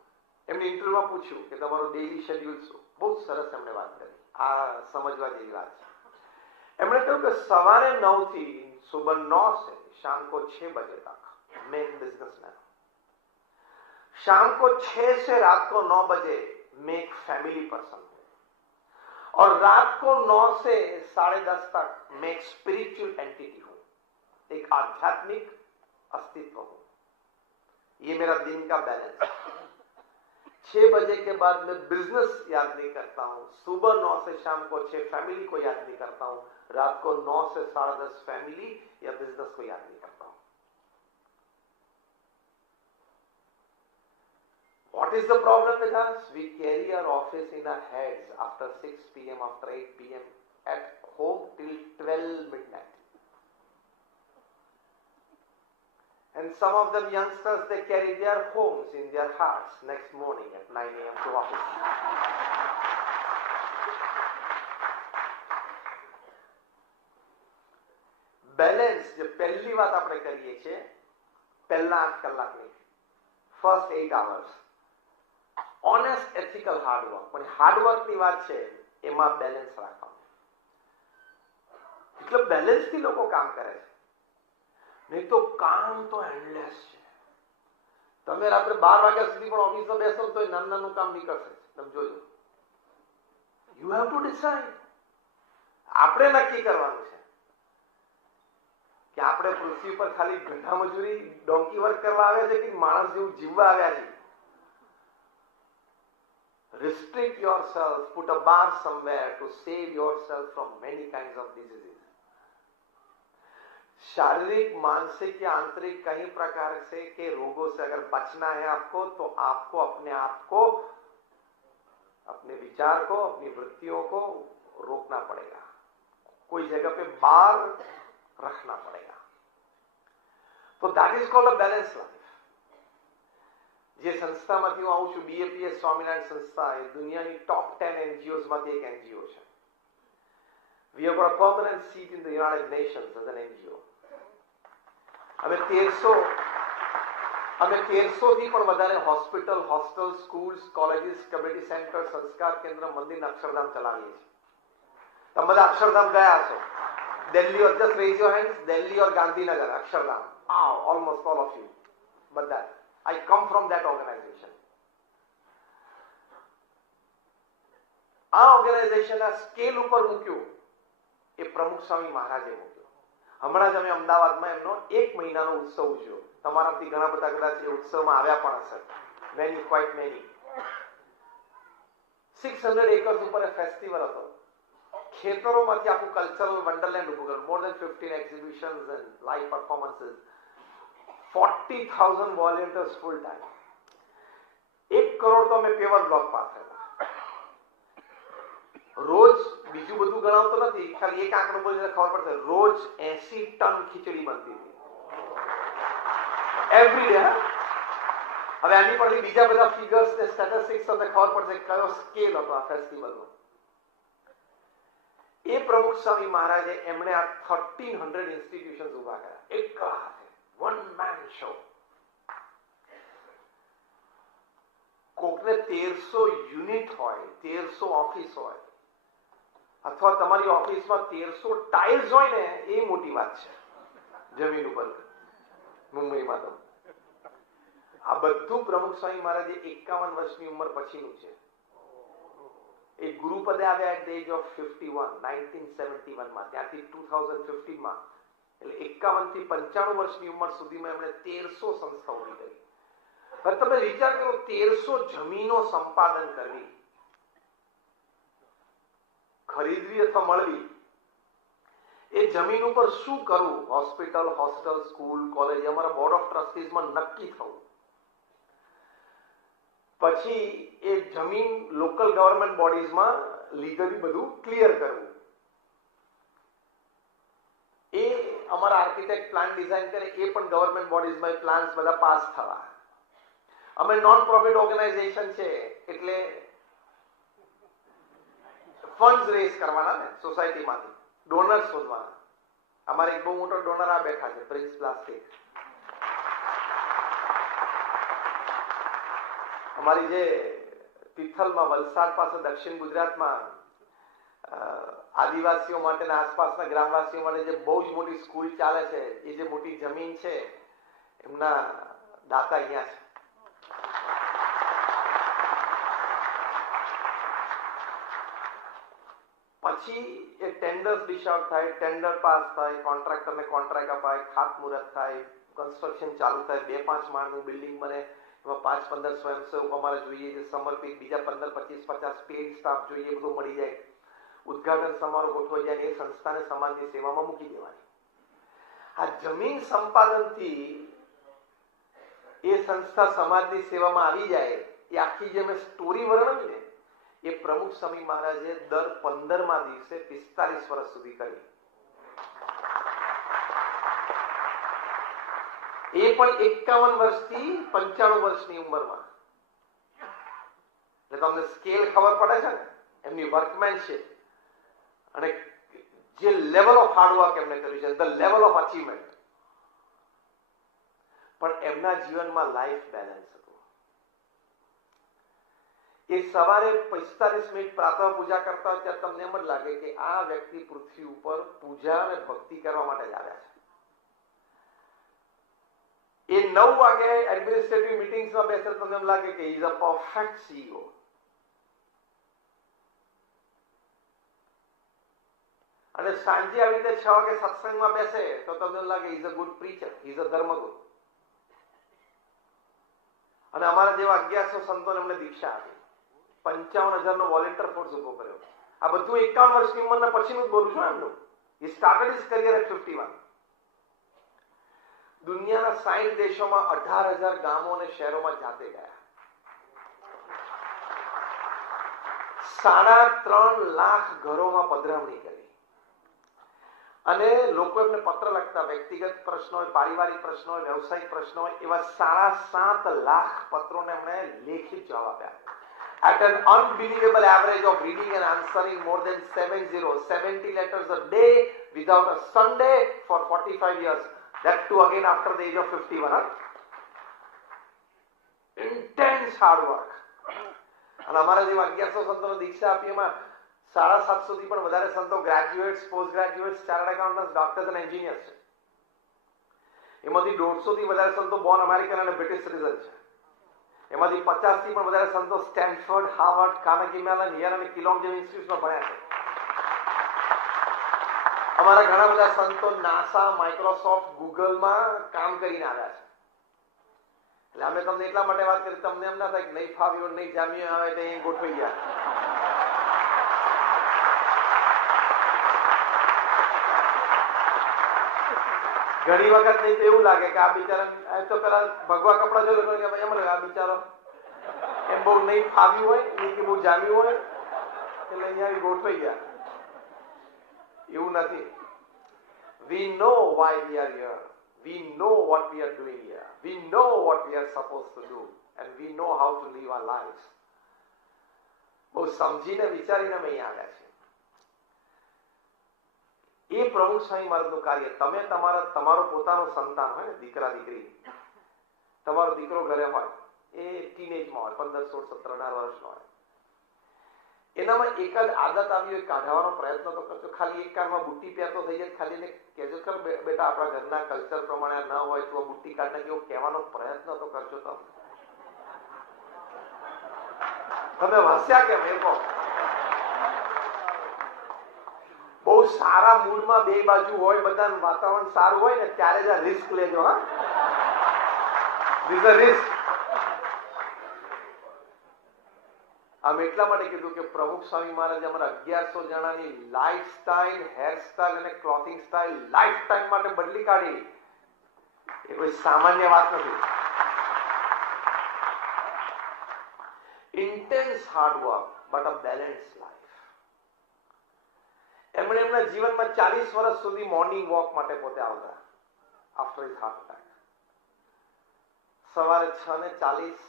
એમને ઇન્ટરવ્યુમાં પૂછ્યું કે તમારું ડેઇલી શેડ્યુલ શું? બહુ સરસ એમને વાત કરી. આ સમજવા જેવી વાત છે. એમણે કહ્યું કે સવારે 9 થી सुबह 9 से शाम को 6 बजे तक मैं एक बिजनेसमैन हूं. शाम को 6 से रात को 9 बजे मैं एक फैमिली पर्सन हूं. और रात को 9 से 10:30 तक मैं एक स्पिरिचुअल एंटिटी हूं, एक आध्यात्मिक अस्तित्व हूं. ये मेरा दिन का बैलेंस है. 6 बजे के बाद मैं बिजनेस याद नहीं करता हूं. सुबह 9 से शाम को 6 फैमिली को याद नहीं करता हूं. रात को 9 से 10:30 फैमिली या बिजनेस को याद नहीं करता हूं. What is the problem with us? We carry our office in our heads after 6 p.m., after 8 p.m., at home till 12 midnight. And some of them youngsters, they carry their homes in their hearts next morning at 9 a.m. to office. Balance જે પહેલી વાત આપણે કરીએ છીએ, પહેલા 8 કલાકની, first 8 hours, honest ethical hard work. પણ હાર્ડવર્કની વાત છે એમાં બેલેન્સ રાખવાનું. એટલે બેલેન્સથી લોકો કામ કરે છે. નહીં તો કામ તો એન્ડલેસ છે. તમે રાત્રે 12 વાગ્યા સુધી પણ ઓફિસમાં બેસો તો નાનું નાનું કામ નીકળશે. તમે જોજો. You have to decide. આપણે નક્કી કરવાનું છે કે આપણે પૃથ્વી પર ખાલી ગંધા મજૂરી, ડોંકી વર્ક કરવા આવ્યા છે કે માણસ જેવું જીવવા આવ્યા છે. Restrict yourself, put a bar somewhere to save yourself from many kinds of diseases. शारीरिक, मानसिक या आंतरिक कई प्रकार से के रोगों से अगर बचना है आपको, तो आपको अपने आप को, अपने विचार को, अपनी वृत्तियों को रोकना पड़ेगा. कोई जगह पे बार रखना पड़ेगा. तो that is called a balance life. જે સંસ્થામાંથી હું આવું છું, BAPS સ્વામિનારાયણ સંસ્થા, એ દુનિયાની ટોપ 10 NGOs માંથી એક NGO છે. We have got a permanent seat in the United Nations as an NGO. અમે 1300 થી પણ વધારે hospital, hostel, schools, colleges, community centre, સંસ્કાર કેન્દ્ર, મંદિર, અક્ષરધામ ચલાવીએ છીએ. તમે બધા અક્ષરધામ ગયા હશો. Delhi, or just raise your hands, Delhi or Gandhinagar, Akshardham. Almost all of you. બધા. I come from that organization. આ ઓર્ગેનાઇઝેશનના સ્કેલ ઉપર મૂક્યું એ પ્રમુખ સ્વામી મહારાજે મૂક્યો. હમણાં જ અમે અમદાવાદમાં એમનો 1 મહિનાનો ઉત્સવ ઉજવ્યો. તમારામાંથી ઘણા બધા કદાચ એ ઉત્સવમાં આવ્યા પણ હશે. Many, quite many. 600 acres ઉપર એ ફેસ્ટિવલ હતો. ખેતરોમાંથી આખું કલ્ચરલ વન્ડરલેન્ડ ઉભું કર્યું. More than 15 exhibitions and live performances. 40,000 volunteers full time. 1 crore તો અમે પેવર બ્લોક પાસ હતા. રોજ બીજું બધું ગણાવતો નથી, ખાલી એક આંકડો બોલીને ખબર પડશે. રોજ 80 ટન ખીચડી બનતી હતી. Every day. હવે આની પરથી બીજા બધા ફિગર્સ ને સ્ટેટિસ્ટિક્સ તમને ખબર પડશે કયો સ્કેલ હતો આ ફેસ્ટિવલનો. એ પ્રમુખ સ્વામી મહારાજે એમણે આ 1300 ઇન્સ્ટિટ્યુશન્સ ઉભા કર્યા એકલા હાથે. One man show. કોકને 1300 યુનિટ હોય, 1300 ઓફિસ હોય, અથવા તમારી ઓફિસમાં 1300 ટાઇલ્સ હોય ને, એ મોટી વાત છે જમીન ઉપર મુંબઈમાં. તો આ બધું પ્રમુખ સ્વામી મહારાજે 51 વર્ષની ઉંમર પછીનું છે. એ ગુરુપદે આવ્યા એટ ધ એજ ઓફ 51, 1971 માં. ત્યાંથી 2015 માં, એટલે 51 થી 95 વર્ષની ઉંમર સુધીમાં એમણે 1300 સંસ્થા ઉભી કરી. હવે તમે વિચાર કરો, 1300 જમીનો સંપાદન કરવી, ખરીદવી અથવા મળવી, એ જમીન ઉપર શું કરવું, હોસ્પિટલ, હોસ્ટેલ, સ્કૂલ, કોલેજ, અમારા બોર્ડ ઓફ ટ્રસ્ટીઝમાં નક્કી થવું. પછી એ જમીન લોકલ ગવર્મેન્ટ બોડીઝમાં લીગલી બધું ક્લિયર કરવું. એ અમારા આર્કિટેક્ટ પ્લાન ડિઝાઇન કરે, એ પણ ગવર્મેન્ટ બોડીઝમાં પ્લાન્સ બધા પાસ થવા. અમે નોન પ્રોફિટ ઓર્ગેનાઇઝેશન છે એટલે ફંડ્સ રેઝ કરવાના ને સોસાયટીમાંથી, ડોનર્સ શોધવાના. અમારે એક બહુ મોટો ડોનર આ બેઠા છે, પ્રિન્સ પ્લાસ્ટિક. અમારી જે તિથલમાં, વલસાડ પાસે દક્ષિણ ગુજરાતમાં આદિવાસીઓ માટે અને આસપાસના ગ્રામવાસીઓ માટે જે બહુ જ મોટી સ્કૂલ ચાલે છે, એ જે મોટી જમીન છે એમના દાતા અહીંયા છે. પછી એ ટેન્ડર્સ ડિશ આઉટ થાય, ટેન્ડર પાસ થાય, કોન્ટ્રાક્ટરને કોન્ટ્રાક્ટ અપાય, ખાતમુહૂર્ત થાય, કન્સ્ટ્રક્શન ચાલુ થાય, 2-5 માળનું બિલ્ડિંગ બને. એમાં 5-15 સ્વયંસેવકો અમારે જોઈએ છે સમર્પિત, બીજા 15-20-50 પેઇડ સ્ટાફ જોઈએ, બધું મળી જાય. ઉદઘાટન સમારોહ ગોઠવાઈ જાય, એ સંસ્થાને સમાજની સેવામાં મૂકી દેવાની. આ જમીન સંપાદનથી એ સંસ્થા સમાજની સેવામાં આવી જાય. એ આખી જે મેં સ્ટોરી વર્ણવી ને, એ પ્રમુખ સ્વામી મહારાજે દર 15મા દિવસે 45 વર્ષ સુધી કરી. એ પણ 51 વર્ષથી 95 વર્ષની ઉંમરમાં. એટલે તમને સ્કેલ ખબર પડે છે ને એમની વર્કમેનશીપ અને જે લેવલ ઓફ હાર્ડવર્ક એમને કર્યું છે, ધ લેવલ ઓફ અચીવમેન્ટ. પણ એમના જીવનમાં લાઈફ બેલેન્સ હતું. એ સવારે 45 મિનિટ પ્રાતઃ પૂજા કરતા હોય ત્યારે તમને એમ જ લાગે કે આ વ્યક્તિ પૃથ્વી ઉપર પૂજા અને ભક્તિ કરવા માટે જ આવ્યા છે. એ 9 વાગે એડમિનિસ્ટ્રેટિવ મીટિંગ્સમાં બેસે, તમને એમ લાગે કે ઇઝ અ પરફેક્ટ સીઈઓ. અને સાંજે આવી રીતે 6 વાગે સત્સંગમાં બેસે તો તમને લાગે is a good preacher, is a ધર્મગુરુ. અને અમારા જેવા 1100 સંતોને એમને દીક્ષા આપી, 55,000નો વોલેન્ટિયર ફોર્સ ઉભો કર્યો. આ બધું 51 વર્ષની ઉંમરના પછીનું જ બોલું છું એમનું. He started his career at 51. દુનિયાના 60 દેશોમાં 18,000 ગામો અને શહેરોમાં જાતે ગયા. 3.5 લાખ ઘરોમાં પધરામણી કરી. અને લોકો એમને પત્ર લખતા, વ્યક્તિગત પ્રશ્નો હોય, પારિવારિક પ્રશ્નો હોય, વ્યવસાયિક પ્રશ્નો હોય, એવા 7.5 લાખ પત્રોને એમણે લેખિત જવાબ આપ્યા. At an unbelievable average of reading and answering more than 70 letters a day without a Sunday for 45 years. That too again after the age of 51. Huh? Intense hard work. અને અમારા જેવા 1100 સંતોને દીક્ષા આપી, એમાં 750 થી પણ વધારે સંતો graduates, post graduates, chartered accountants, doctors અને એન્જિનિયર્સ છે. એમાંથી 150 થી વધારે સંતો બોર્ન અમેરિકન અને બ્રિટિશ સિટીઝન છે. એમાંથી 50 થી પણ વધારે સંતો સ્ટેનફોર્ડ, હાર્વર્ડ, કાર્નેગી મેલન, યલ અને કિલોંગ જેવી ઇન્સ્ટિટ્યૂટમાં ભણ્યા છે. અમારા ઘણા બધા સંતો નાસા, માઇક્રોસોફ્ટ, ગૂગલમાં કામ કરીને આવ્યા છે. એટલે અમે તમને એટલા માટે વાત કરી, તમને એમ ના થાય કે નહીં ફાવ્યું, નહીં જામ્યું, આવે એટલે અહીં ગોઠવાઈ ગયા. ઘણી વખત નહીં તો એવું લાગે કે આ બિચારા તો પેલા ભગવા કપડા જો એમ લાગે આ બિચારો એમ બહુ નહીં ફાવ્યું હોય, નહીં કે બહુ જામ્યું હોય, એટલે અહીંયા ગોઠવાઈ ગયા. એવું નથી. We know why we are here. We know what we are doing here. We know what we are supposed to do. And we know how to live our lives. બહુ સમજીને વિચારીને અમે અહીંયા આવ્યા છીએ. એ પ્રમુખ સ્વામી મહારાજનું કાર્ય, તમે તમારો પોતાનો સંતાન હોય ને, દીકરા દીકરી, તમારો દીકરો ઘરે હોય, એ ટીનેજમાં હોય, 15, 16, 17, 18 વર્ષનો હોય, એનામાં એક જ આદત આવી હોય, કાઢવાનો પ્રયત્ન તો કરજો. ખાલી એક કારમાં બુટ્ટી પહેરતો થઈ જાય, ખાલી એને કહેજો ખરો બેટા આપણા ઘરના કલ્ચર પ્રમાણે ન હોય તો બુટ્ટી કાઢને કેવો કહેવાનો પ્રયત્ન તો કરજો. તમે હસ્યા કેમ એ કહો? બહુ સારા મૂડમાં બે બાજુ હોય, બધા વાતાવરણ સારું હોય ને ત્યારે જ આ રિસ્ક લેજો. હા, ધીસ અ રિસ્ક. આમ એટલા માટે કીધું કે પ્રમુખ સ્વામી મહારાજે અમારા 1100 જણાની લાઈફ સ્ટાઈલ, હેર સ્ટાઈલ અને ક્લોથિંગ સ્ટાઈલ લાઈફ ટાઈમ માટે બદલી કાઢી. એ કોઈ સામાન્ય વાત નથી. Intense hard work but a balance life. એમણે એમના જીવનમાં 40 વર્ષ સુધી મોર્નિંગ વોક માટે પોતે આવતા આફ્ટર હિઝ હાર્ટ એટેક. સવારે 6:40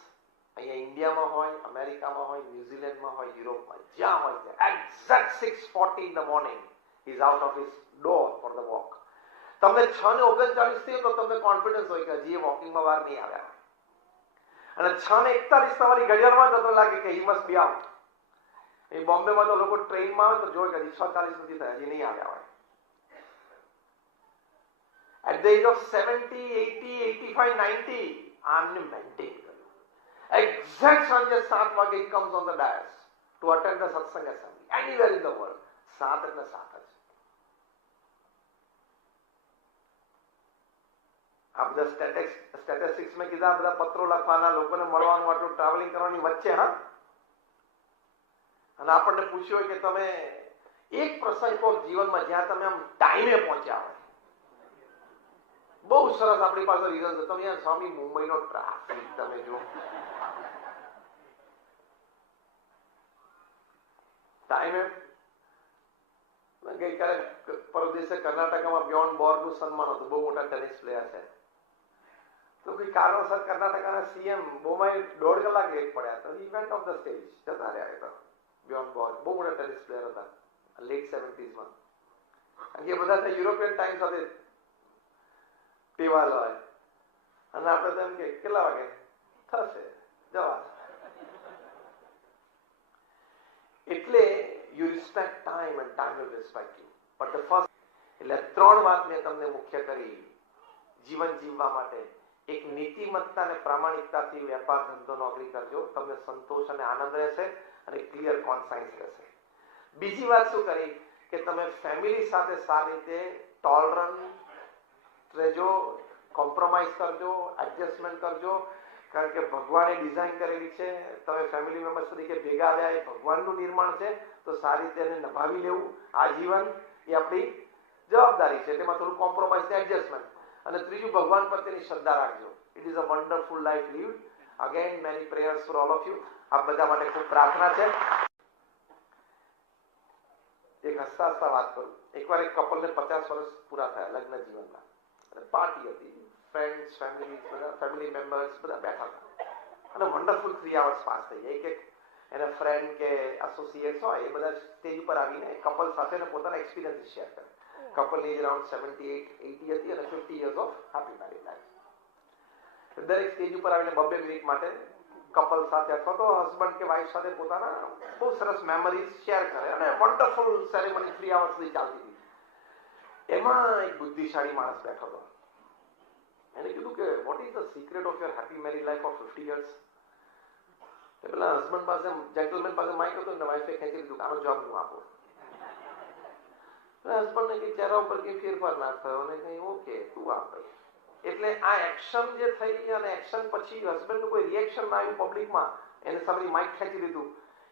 અહીંયા ઇન્ડિયામાં હોય, અમેરિકામાં હોય, ન્યુઝીલેન્ડમાં હોય, યુરોપમાં, જ્યાં હોય ત્યાં exact 6:40 in the morning he is out of his door for the walk. તમને 6:39 થયું તો તમને કોન્ફિડન્સ હોય કે હજી એ વોકિંગમાં વાર નહીં આવ્યા, અને 6:41 તમારી ઘડિયાળમાં તો લાગે કે he must be out. એ બોમ્બેમાં તો લોકો ટ્રેનમાં આવે તો જોઈ કે હજી 6:40 નથી થયા, હજી નહીં આવ્યા હોય. At the age of 70, 80, 85, 90, આમને મેન્ટેન કર્યું. Exact સાંજે 7 વાગે he comes on the dais to attend the satsang assembly anywhere in the world. 7 એટલે 7 જ. આ બધા સ્ટેટિસ્ટિક્સ મેં કીધા, બધા પત્રો લખવાના, લોકોને મળવાનું, આટલું ટ્રાવેલિંગ કરવાની વચ્ચે, હા. અને આપણને પૂછ્યું હોય કે તમે એક પ્રસંગ કહો જીવનમાં જ્યાં તમે આમ ટાઈમે પહોંચ્યા હોય. બહુ સરસ આપણી પાસે રીઝન છે. તમે યાર સ્વામી મુંબઈનો ટ્રાફિક તમે જો, ટાઈમે. ગઈકાલે પરમ દિવસે કર્ણાટકામાં બિયોન્ડ બોર્ડનું સન્માન હતું. બહુ મોટા ટેનિસ પ્લેયર છે. તો કોઈ કારણોસર કર્ણાટકાના સીએમ બોમ્બે 1.5 કલાક લેટ પડ્યા. તો ઇવેન્ટ ઓફ ધ સ્ટેજ જતા રહ્યા. તો બિયોન્ડ બોર્ડ બહુ મોટા ટેનિસ પ્લેયર હતા લેટ 70s. એ બધા યુરોપિયન ટાઈમ સાથે ટેવાલ હોય, અને આપણે તો એમ કે કેટલા વાગે થશે જવા. એટલે you respect time end time will respect you. But the first, એટલે 3 વાત મેં તમને મુખ્ય કરી જીવન જીવવા માટે. એક, નીતિમત્તા અને પ્રામાણિકતાથી વેપાર ધંધો નોકરી કરજો, તમને સંતોષ અને આનંદ રહેશે અને ક્લિયર કોન્સાઇન્સ રહેશે. બીજી વાત શું કરી કે તમે ફેમિલી સાથે સારી રીતે ટોલરન્ટ રહેજો, કોમ્પ્રોમાઇઝ કરજો, એડજસ્ટમેન્ટ કરજો. કારણ કે ભગવાને ડિઝાઇન કરેલી છે, તમે ફેમિલી મેમ્બર્સ તરીકે ભેગા આવ્યા, એ ભગવાનનું નિર્માણ છે, તો સારી રીતે એને નભાવી લેવું આજીવન એ આપણી જવાબદારી છે. તેમાં થોડું કોમ્પ્રોમાઇઝ ને એડજસ્ટમેન્ટ. અને ત્રીજું, ભગવાન પ્રત્યેની શ્રદ્ધા રાખજો. It is a wonderful life lived. Again many prayers for all of you. આપ બધા માટે ખૂબ પ્રાર્થના છે. એક હસતા હસતા વાત કરું. એકવાર એક કપલને 50 વર્ષ પૂરા થયા લગ્ન જીવનમાં, અને પાર્ટી હતી, ફ્રેન્ડ્સ, ફેમિલી મેમ્બર્સ બધા બેઠા હતા, અને વન્ડરફુલ 3 hours પાસ થઈ ગયા. એક એના ફ્રેન્ડ કે એસોસિએટ્સ હોય એ બધા સ્ટેજ ઉપર આવીને કપલ સાથે પોતાના એક્સપિરિયન્સ શેર કરે. કપલની એજ અરાઉન્ડ 78, 80 હતી, અને 50 years of happy married life. દરેક સ્ટેજ ઉપર આવીને 2 મિનિટ માટે કપલ સાથે અથવા તો હસબન્ડ કે વાઈફ સાથે પોતાના બહુ સરસ મેમરીઝ શેર કરે, અને વન્ડરફુલ સેરેમની 3 hours સુધી ચાલતી હતી. એમાં એક બુદ્ધિશાળી માણસ બેઠો હતો. એને કીધું કે what is the secret of your happy married life of 50 years? પેલા હસબન્ડ પાસે, જેન્ટલમેન પાસે માઇક હતો ને વાઈફે ખેંચી લીધું, આનો જવાબ હું આપું. હસબન્ડને કઈ ચહેરા ઉપર કઈ ફેરફાર ના થયો, અને કઈ ઓકે તું આપ. એટલે આ એક્શન જે થઈ, અને એક્શન પછી હસબન્ડનું કોઈ રિએક્શન ના આવ્યું પબ્લિકમાં, એને સામે માઇક ખેંચી લીધું,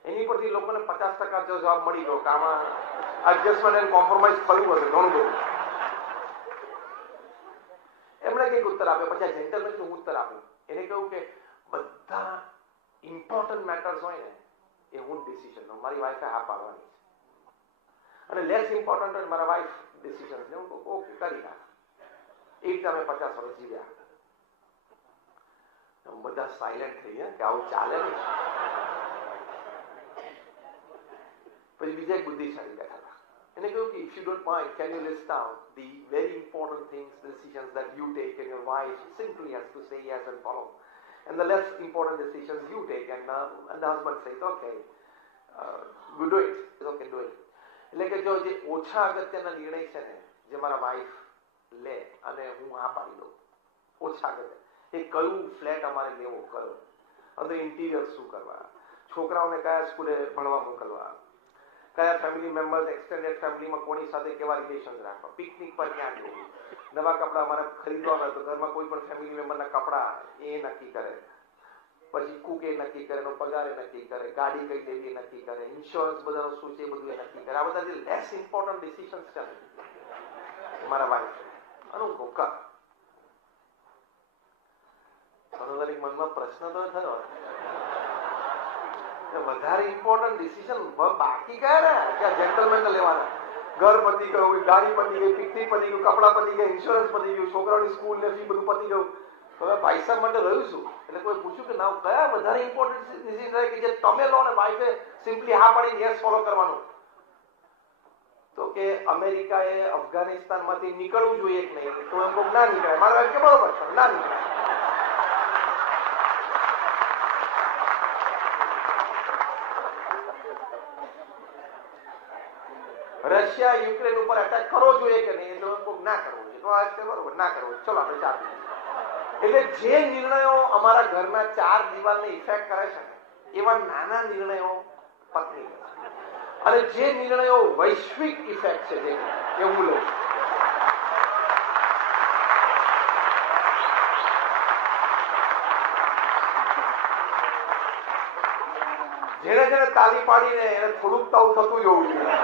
એની પરથી લોકોને 50% જવાબ મળી ગયો કે આમાં એડજસ્ટમેન્ટ એન્ડ કોમ્પ્રોમાઇઝ થયું હશે ઘણું બધું. એમણે કઈક ઉત્તર આપ્યો. પછી આ જેન્ટલમેન હું ઉત્તર આપું. એને કહ્યું કે બધા ઇમ્પોર્ટન્ટ મેટર્સ હોય ને એ હું ડિસિઝન લઉં, મારી વાઈફે હા પાડવાની છે, અને લેસ ઇમ્પોર્ટન્ટ હોય મારા વાઈફ ડિસિઝન લે, હું ઓકે કરી નાખ. એ રીતે અમે 50 વર્ષ જીવ્યા. બધા સાયલેન્ટ થઈ ગયા કે આવું ચાલે ને. પછી બીજા એક બુદ્ધિશાળી બેઠા હતા. એને કહ્યું કે if you don't mind, can you list down the very important things, decisions that you take, and your wife simply has to say yes and follow, and the less important decisions you take, and the husband says okay, you do it, it's okay, do it. એટલે કે જો જે ઓછા અગત્યના નિર્ણય છે ને, જે મારા વાઈફ લે અને હું હા પાડી દઉં, ઓછા અગત્ય, એ કયું ફ્લેટ અમારે લેવો, કયો અંદર ઇન્ટિરિયર શું કરવા, છોકરાઓને કયા સ્કૂલે ભણવા મોકલવા, કયા ફેમિલી મેમ્બર્સ, એક્સટેન્ડેડ ફેમિલીમાં કોની સાથે કેવા રિલેશન રાખવા, પિકનિક પર ક્યાં જવું, નવા કપડા અમારે ખરીદવા હોય તો ઘરમાં કોઈ પણ ફેમિલી મેમ્બરના કપડા એ નક્કી કરે. પછી કુક એ નક્કી કરે, એનો પગાર એ નક્કી કરે, ગાડી કઈ લેવી એ નક્કી કરે, ઇન્સ્યોરન્સ બધાનું શું છે એ બધું એ નક્કી કરે. આ બધા જે લેસ ઇમ્પોર્ટન્ટ ડિસિઝન્સ છે મારા વાઈફ અનુભવ કર. દરેક મનમાં પ્રશ્ન તો થયો, વધારે ઇમ્પોર્ટન્ટ ડિસિઝન બાકી ગયા ને ક્યાં જેન્ટલમેન લેવાના. ઘર પતી ગયું, ગાડી પતી ગઈ, પિકનિક પતી ગયું, કપડા પતી ગયા, ઇન્સ્યોરન્સ પતી ગયું, છોકરાઓની સ્કૂલ ને ફી બધું પતી ગયું. હવે ભાઈ સાહેબ માટે રહ્યું શું? એટલે કોઈ પૂછ્યું કે ના કયા વધારે ઇમ્પોર્ટન્ટ ડિસિઝન કે જે તમે લો ને વાઈફે સિમ્પલી હા પાડીને યસ ફોલો કરવાનું? તો કે અમેરિકાએ અફઘાનિસ્તાન માંથી નીકળવું જોઈએ કે નહીં? તો એમ ના નીકળે. મારા વાઈફ કે બરોબર છે, ના નીકળે. રશિયા યુક્રેન ઉપર એટેક કરવો જોઈએ કે નહીં? એટલે ના કરવો જોઈએ. તો આ બરોબર, ના કરવો. ચલો આપણે ચાર. એટલે જે નિર્ણયો અમારા ઘરના ચાર દિવાલને ઇફેક્ટ કરે છે એવા નાના નિર્ણયો પત્ની લે છે, અને જે નિર્ણયો વૈશ્વિક ઇફેક્ટ છે જે હું લઉં છું. જેને જેને તાલી પાડીને એને થોડુંક તાવ થતું જ હોવું જોઈએ.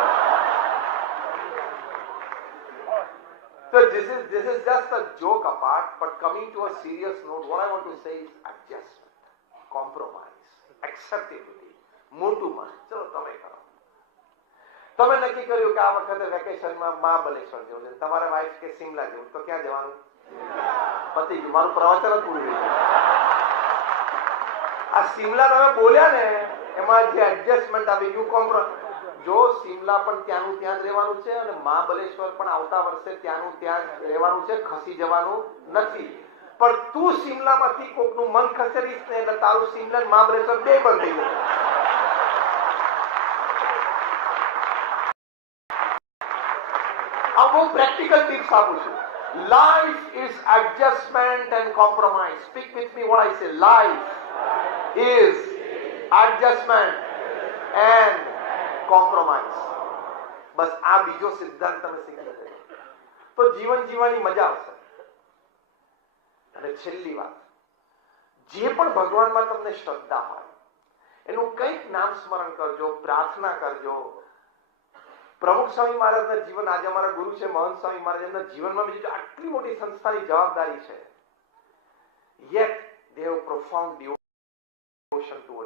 So this is just a joke apart, but coming to a serious note, what I want to say is adjustment, compromise, acceptability, મોટું મન. ચલો તમે કરો. તમે નક્કી કર્યું કે આ વખતે વેકેશનમાં મહાબલેશ્વર જવું છે, તમારા વાઈફ કે સિમલા જવું, તો ક્યાં જવાનું? પતી ગયું, મારું પ્રવચન જ પૂરું થઈ ગયું. આ સિમલા તમે બોલ્યા ને એમાં જે એડજસ્ટમેન્ટ આવી ગયું, કોમ્પ્રોમાઇઝ. જો સિમલા પણ ત્યાંનું ત્યાં જ રહેવાનું છે અને મહાબલેશ્વર પણ આવતા વર્ષે ત્યાંનું ત્યાં જ રહેવાનું છે, ખસી જવાનું નથી. પણ તું સિમલામાંથી કોકનું મન ખસેડીશ ને એટલે તારું સિમલા અને મહાબલેશ્વર બે બંધ થઈ જશે. આ બહુ પ્રેક્ટિકલ ટિપ્સ આપું છું. Life is adjustment and compromise. Speak with me what I say. Life is adjustment and compromise. બસ આ બીજો સિદ્ધાંત તમે શીખી લેજો તો જીવન જીવવાની મજા આવશે. અને છેલ્લી વાત, જે પણ ભગવાનમાં તમને શ્રદ્ધા હોય એનું કંઈક નામ સ્મરણ કરજો, પ્રાર્થના કરજો. પ્રમુખ સ્વામી મહારાજના જીવન, આજે અમારા ગુરુ છે મહંત સ્વામી મહારાજ, એમના જીવનમાં બીજું આટલી મોટી સંસ્થાની જવાબદારી છે, yet they have profound devotion towards